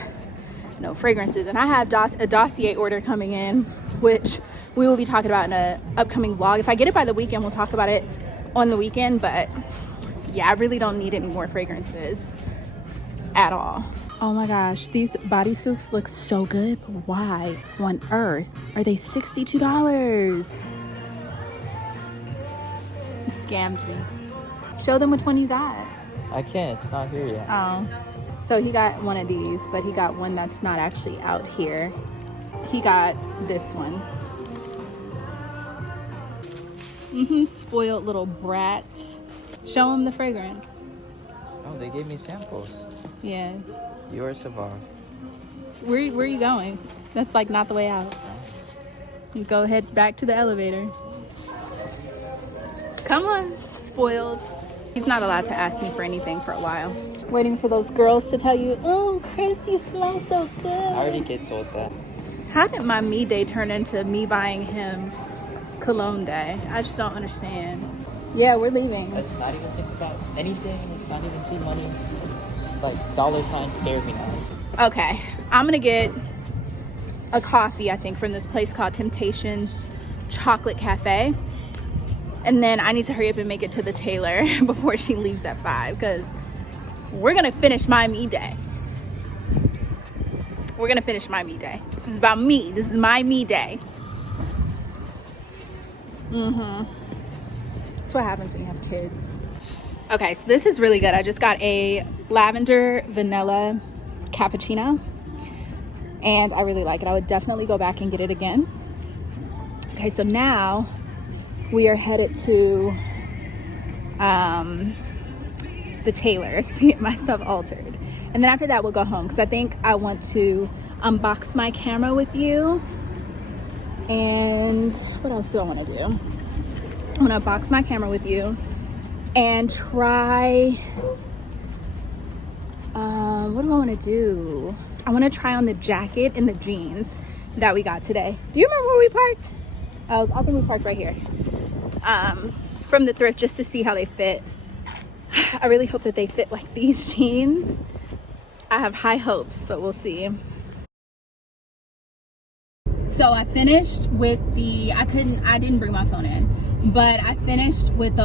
no fragrances, and I have a dossier order coming in, which we will be talking about in an upcoming vlog. If I get it by the weekend, we'll talk about it on the weekend. But yeah, I really don't need any more fragrances at all. Oh my gosh, these bodysuits look so good, but why on earth are they $62? You scammed me. Show them which one you got. I can't, it's not here yet. Oh, so he got one of these, but he got one that's not actually out here. He got this one. Spoiled little brat. Show him the fragrance. Oh, they gave me samples. Yeah. Dior Sauvage. Where are you going? That's like not the way out. You go head back to the elevator. Come on, spoiled. He's not allowed to ask me for anything for a while. Waiting for those girls to tell you, oh, Chris, you smell so good. I already get told that. How did my me day turn into me buying him cologne day? I just don't understand. Yeah, we're leaving. Let's not even think about anything. Let's not even see money. Just like dollar signs scare me now. Okay, I'm gonna get a coffee, I think, from this place called Temptations Chocolate Cafe. And then I need to hurry up and make it to the Tailor before she leaves at 5, because we're gonna finish my me day. We're gonna finish my me day. This is about me. This is my me day. That's what happens when you have kids. Okay, so this is really good. I just got a lavender vanilla cappuccino, and I really like it. I would definitely go back and get it again. Okay, so now we are headed to the Tailor's to get my stuff altered. And then after that, we'll go home, because I think I want to unbox my camera with you. And what else do I want to do? I'm going to unbox my camera with you and try... what do I want to do? I want to try on the jacket and the jeans that we got today. Do you remember where we parked? Oh, I think we parked right here. From the thrift, just to see how they fit. I really hope that they fit like these jeans. I have high hopes, but we'll see. So I finished with the, I didn't bring my phone in, but I finished with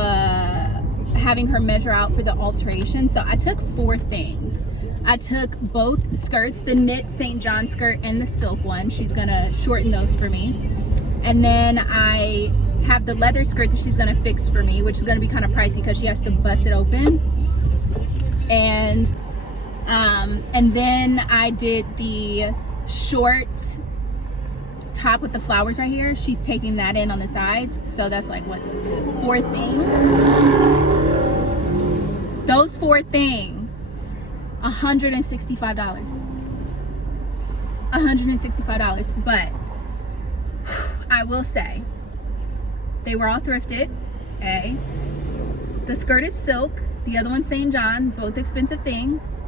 having her measure out for the alteration. So I took 4 things. I took both skirts, the knit St. John skirt and the silk one. She's gonna shorten those for me. And then I have the leather skirt that she's gonna fix for me, which is gonna be kind of pricey because she has to bust it open. And then I did the short top with the flowers right here. She's taking that in on the sides. So that's like, what, 4 things? Those 4 things, $165. $165. But I will say, they were all thrifted. A. The skirt is silk. The other one's St. John. Both expensive things.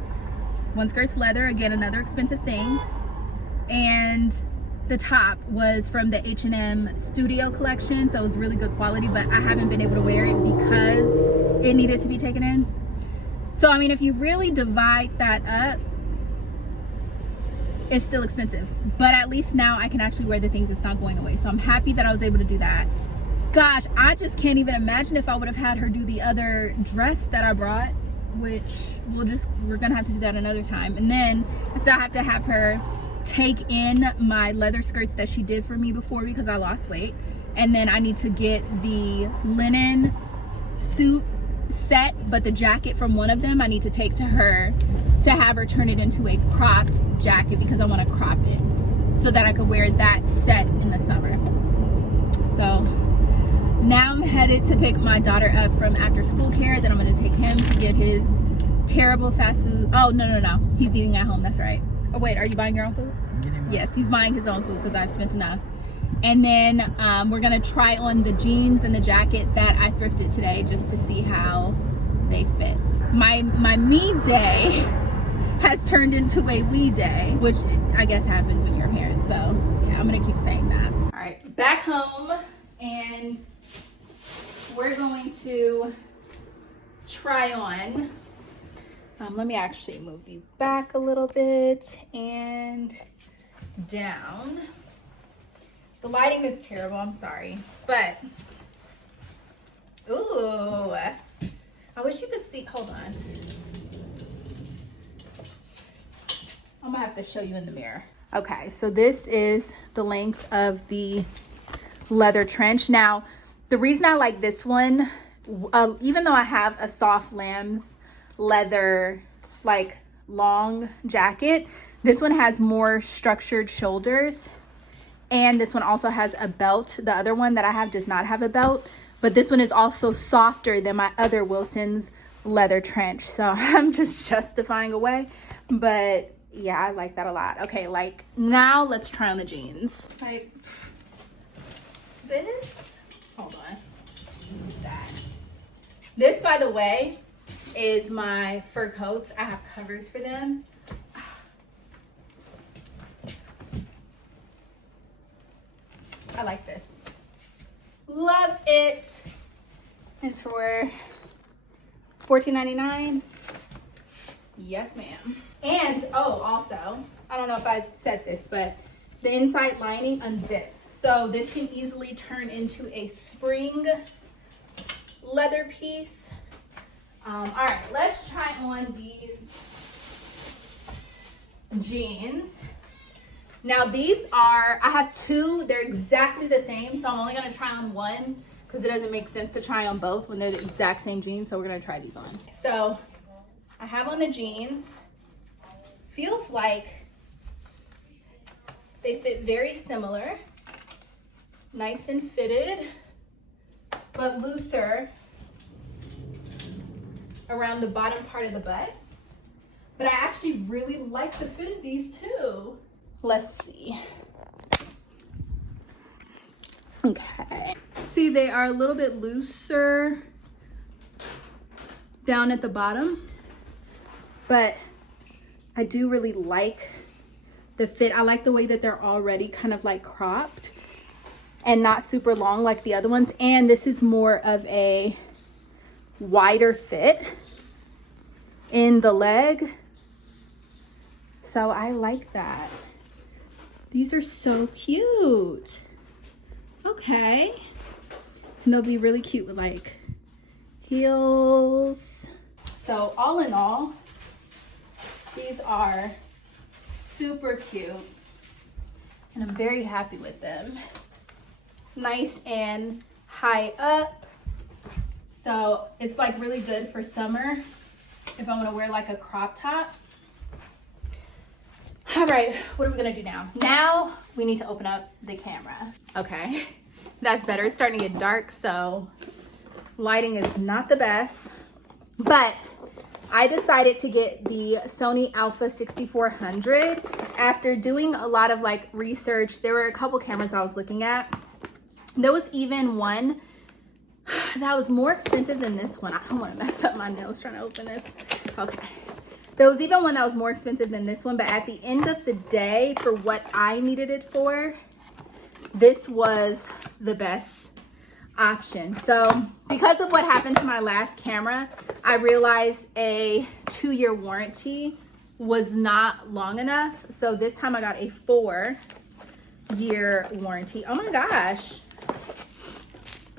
One skirt's leather. Again, another expensive thing. And the top was from the H&M Studio collection. So it was really good quality. But I haven't been able to wear it because it needed to be taken in. So, I mean, if you really divide that up, it's still expensive. But at least now I can actually wear the things that's not going away. So I'm happy that I was able to do that. Gosh, I just can't even imagine if I would have had her do the other dress that I brought, which we're gonna have to do that another time. And then I still have to have her take in my leather skirts that she did for me before because I lost weight. And then I need to get the linen suit set, but the jacket from one of them I need to take to her to have her turn it into a cropped jacket because I want to crop it so that I could wear that set in the summer. So now I'm headed to pick my daughter up from after school care. Then I'm going to take him to get his terrible fast food. Oh, no. He's eating at home. That's right. Oh, wait. Are you buying your own food? Yes, he's buying his own food because I've spent enough. And then we're going to try on the jeans and the jacket that I thrifted today just to see how they fit. My me day has turned into a we day, which I guess happens when you're a parent. So, yeah, I'm going to keep saying that. back home and we're going to try on. Let me actually move you back a little bit and down. The lighting is terrible, I'm sorry. But, ooh, I wish you could see, hold on. I'm gonna have to show you in the mirror. Okay, so this is the length of the leather trench. Now, the reason I like this one, even though I have a soft lamb's leather, like long jacket, this one has more structured shoulders. And this one also has a belt. The other one that I have does not have a belt, but this one is also softer than my other Wilson's leather trench. So I'm just justifying away, but yeah, I like that a lot. Okay, like now let's try on the jeans. Like this, hold on, that. This, by the way, is my fur coats. I have covers for them. I like this. Love it. And for $14.99, yes ma'am. And oh, also, I don't know if I said this, but the inside lining unzips. So this can easily turn into a spring leather piece. All right, let's try on these jeans. Now these are, I have two, they're exactly the same, so I'm only gonna try on one because it doesn't make sense to try on both when they're the exact same jeans, so we're gonna try these on. So I have on the jeans. Feels like they fit very similar. Nice and fitted, but looser around the bottom part of the butt. But I actually really like the fit of these too. Let's see. Okay. See, they are a little bit looser down at the bottom, but I do really like the fit. I like the way that they're already kind of like cropped and not super long like the other ones. And this is more of a wider fit in the leg. So I like that. These are so cute. Okay. And they'll be really cute with like heels. So all in all, these are super cute and I'm very happy with them. Nice and high up. So it's like really good for summer if I want to wear like a crop top. All right, what are we gonna do now? Now we need to open up the camera. Okay, that's better. It's starting to get dark, so lighting is not the best. But I decided to get the Sony Alpha 6400 after doing a lot of like research. There were a couple cameras I was looking at. There was even one that was more expensive than this one. I don't want to mess up my nails trying to open this. Okay. There was even one that was more expensive than this one, but at the end of the day, for what I needed it for, this was the best option. So because of what happened to my last camera, I realized a 2-year warranty was not long enough. So this time I got a 4-year warranty. Oh my gosh.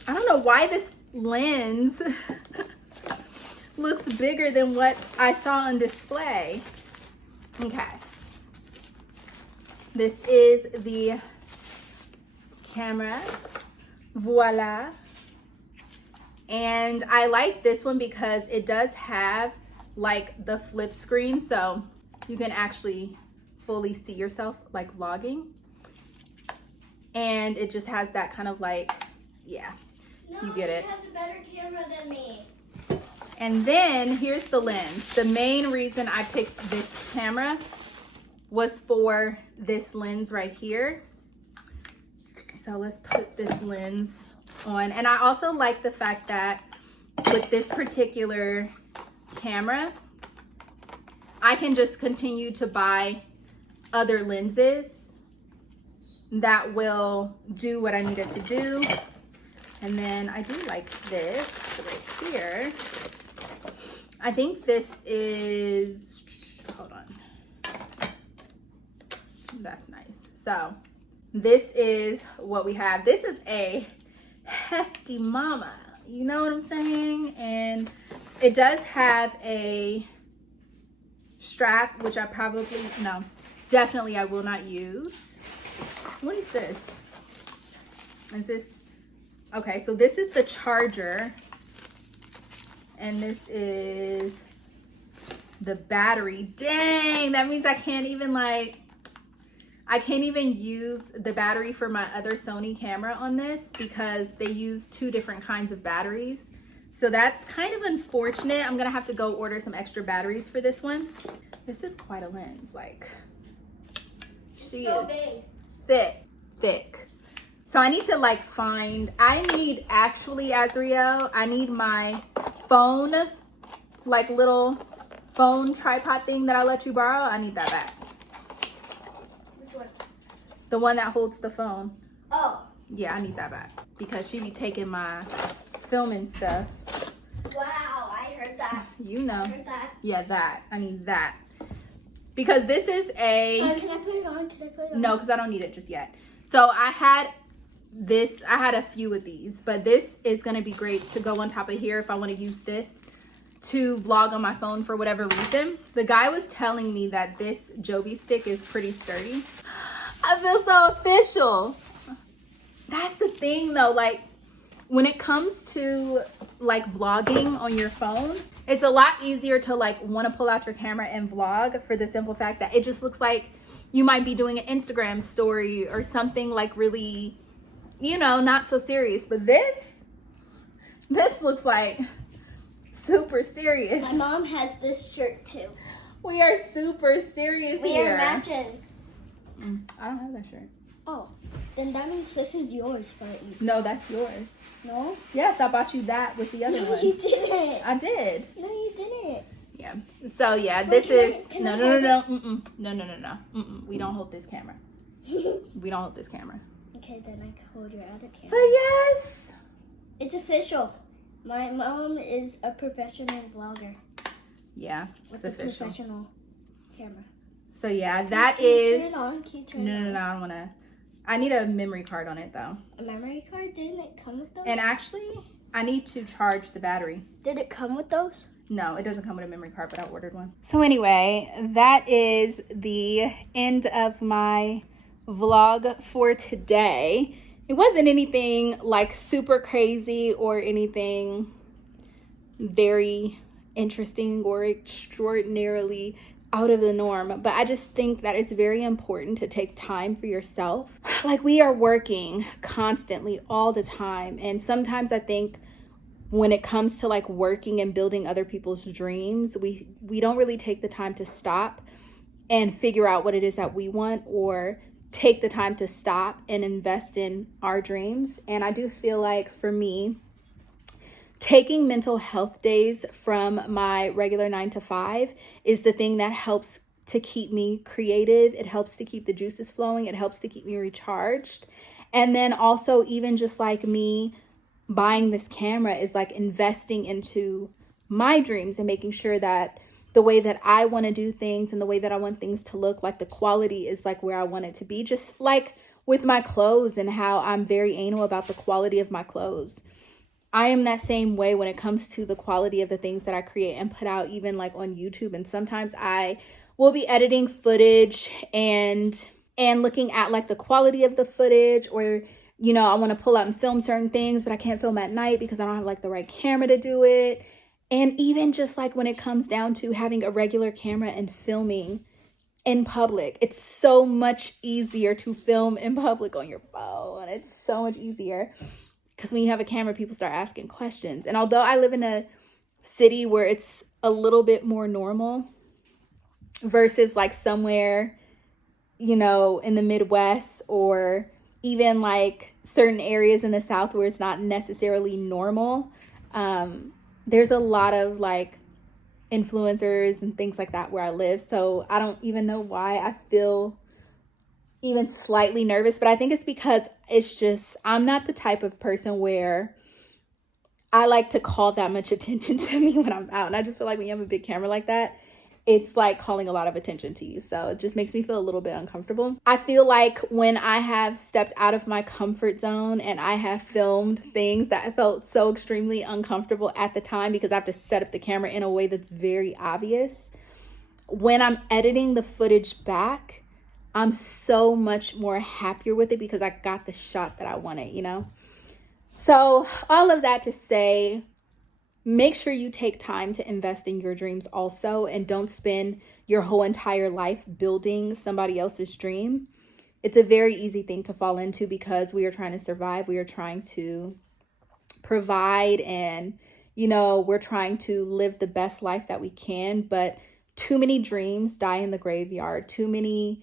I don't know why this lens looks bigger than what I saw on display. Okay. This is the camera. Voila. And I like this one because it does have like the flip screen, so you can actually fully see yourself like vlogging. And it just has that kind of like, yeah, you get it. She has a better camera than me. And then here's the lens. The main reason I picked this camera was for this lens right here. So let's put this lens on. And I also like the fact that with this particular camera, I can just continue to buy other lenses that will do what I need it to do. And then I do like this right here. I think this is, hold on. That's nice. So this is what we have. This is a hefty mama. You know what I'm saying? And it does have a strap, which I probably, no, definitely I will not use. What is this? Is this, okay, so this is the charger. And this is the battery. Dang, that means I can't even like, I can't even use the battery for my other Sony camera on this because they use 2 different kinds of batteries. So that's kind of unfortunate. I'm gonna have to go order some extra batteries for this one. This is quite a lens, like, she So is big. thick. So I need to like find, I need actually, Azriel, I need my phone, like little phone tripod thing that I let you borrow. I need that back. Which one? The one that holds the phone. Oh, Yeah, I need that back because she be taking my filming stuff. wow, I heard that. You know. I heard that. Yeah, that. I need that. Because this is a... Can I put it on? Can I put it on? No, because I don't need it just yet. So I had this, I had a few of these, but this is going to be great to go on top of here if I want to use this to vlog on my phone for whatever reason. The guy was telling me that this Joby stick is pretty sturdy. I feel so official. That's the thing though, like when it comes to like vlogging on your phone, it's a lot easier to like want to pull out your camera and vlog for the simple fact that it just looks like you might be doing an Instagram story or something like really, you know, not so serious. But this looks like super serious. My mom has this shirt too. We are super serious We here. are matching. I don't have that shirt. Oh, then that means this is yours, right? No, that's yours. No? Yes, I bought you that with the other No, one. you didn't. I did. No, you didn't. Yeah. So yeah, Well, this can I- is can no, I no, no, hold no, no. We don't hold this camera. We don't hold this camera. Okay, then I can hold your other camera. But yes. It's official. My mom is a professional vlogger Yeah, it's with a official. professional camera. So yeah, that Can you is. turn it on? Can you turn No, it no, on? no. I don't wanna. I need a memory card on it though. A memory card? Didn't it come with those? And actually, I need to charge the battery. Did it come with those? No, it doesn't come with a memory card, but I ordered one. So anyway, that is the end of my vlog for today. It wasn't anything like super crazy or anything very interesting or extraordinarily out of the norm, but I just think that it's very important to take time for yourself. Like we are working constantly all the time, and sometimes I think when it comes to like working and building other people's dreams, we don't really take the time to stop and figure out what it is that we want, or take the time to stop and invest in our dreams. And I do feel like for me, taking mental health days from my regular 9 to 5 is the thing that helps to keep me creative. It helps to keep the juices flowing. It helps to keep me recharged. And then also even just like me buying this camera is like investing into my dreams and making sure that the way that I want to do things and the way that I want things to look, like the quality is like where I want it to be. Just like with my clothes and how I'm very anal about the quality of my clothes. I am that same way when it comes to the quality of the things that I create and put out, even like on YouTube. And sometimes I will be editing footage and looking at like the quality of the footage, or you know, I want to pull out and film certain things, but I can't film at night because I don't have like the right camera to do it. And even just like when it comes down to having a regular camera and filming in public, it's so much easier to film in public on your phone. It's so much easier because when you have a camera, people start asking questions. And although I live in a city where it's a little bit more normal versus like somewhere, you know, in the Midwest or even like certain areas in the South where it's not necessarily normal, there's a lot of like influencers and things like that where I live. So I don't even know why I feel, even slightly nervous, but I think it's because it's just, I'm not the type of person where I like to call that much attention to me when I'm out. And I just feel like when you have a big camera like that, it's like calling a lot of attention to you. So it just makes me feel a little bit uncomfortable. I feel like when I have stepped out of my comfort zone and I have filmed things that felt so extremely uncomfortable at the time because I have to set up the camera in a way that's very obvious, when I'm editing the footage back, I'm so much more happier with it because I got the shot that I wanted, you know? So all of that to say, make sure you take time to invest in your dreams also, and don't spend your whole entire life building somebody else's dream. It's a very easy thing to fall into because we are trying to survive. We are trying to provide and, you know, we're trying to live the best life that we can. But too many dreams die in the graveyard. Too many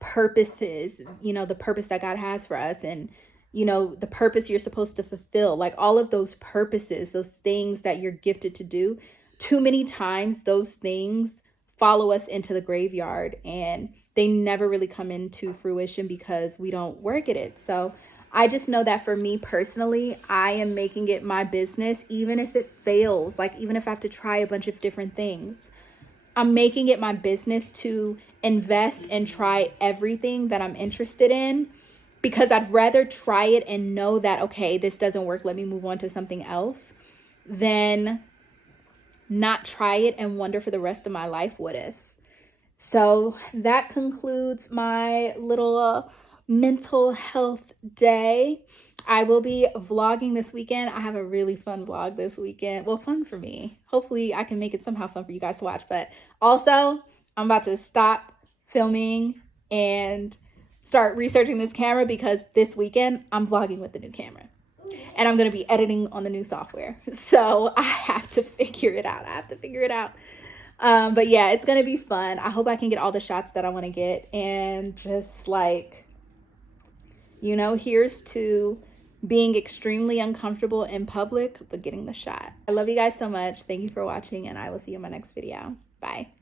purposes, you know, the purpose that God has for us, and you know, the purpose you're supposed to fulfill, like all of those purposes, those things that you're gifted to do, too many times those things follow us into the graveyard and they never really come into fruition because we don't work at it. So I just know that for me personally, I am making it my business, even if it fails, like even if I have to try a bunch of different things. I'm making it my business to invest and try everything that I'm interested in, because I'd rather try it and know that, okay, this doesn't work, let me move on to something else, than not try it and wonder for the rest of my life, what if? So that concludes my little mental health day. I will be vlogging this weekend. I have a really fun vlog this weekend. Well, fun for me. Hopefully I can make it somehow fun for you guys to watch. But also, I'm about to stop filming and start researching this camera because this weekend I'm vlogging with the new camera and I'm going to be editing on the new software. So I have to figure it out. But yeah, it's going to be fun. I hope I can get all the shots that I want to get, and just like, you know, here's to being extremely uncomfortable in public, but getting the shot. I love you guys so much. Thank you for watching, and I will see you in my next video. Bye.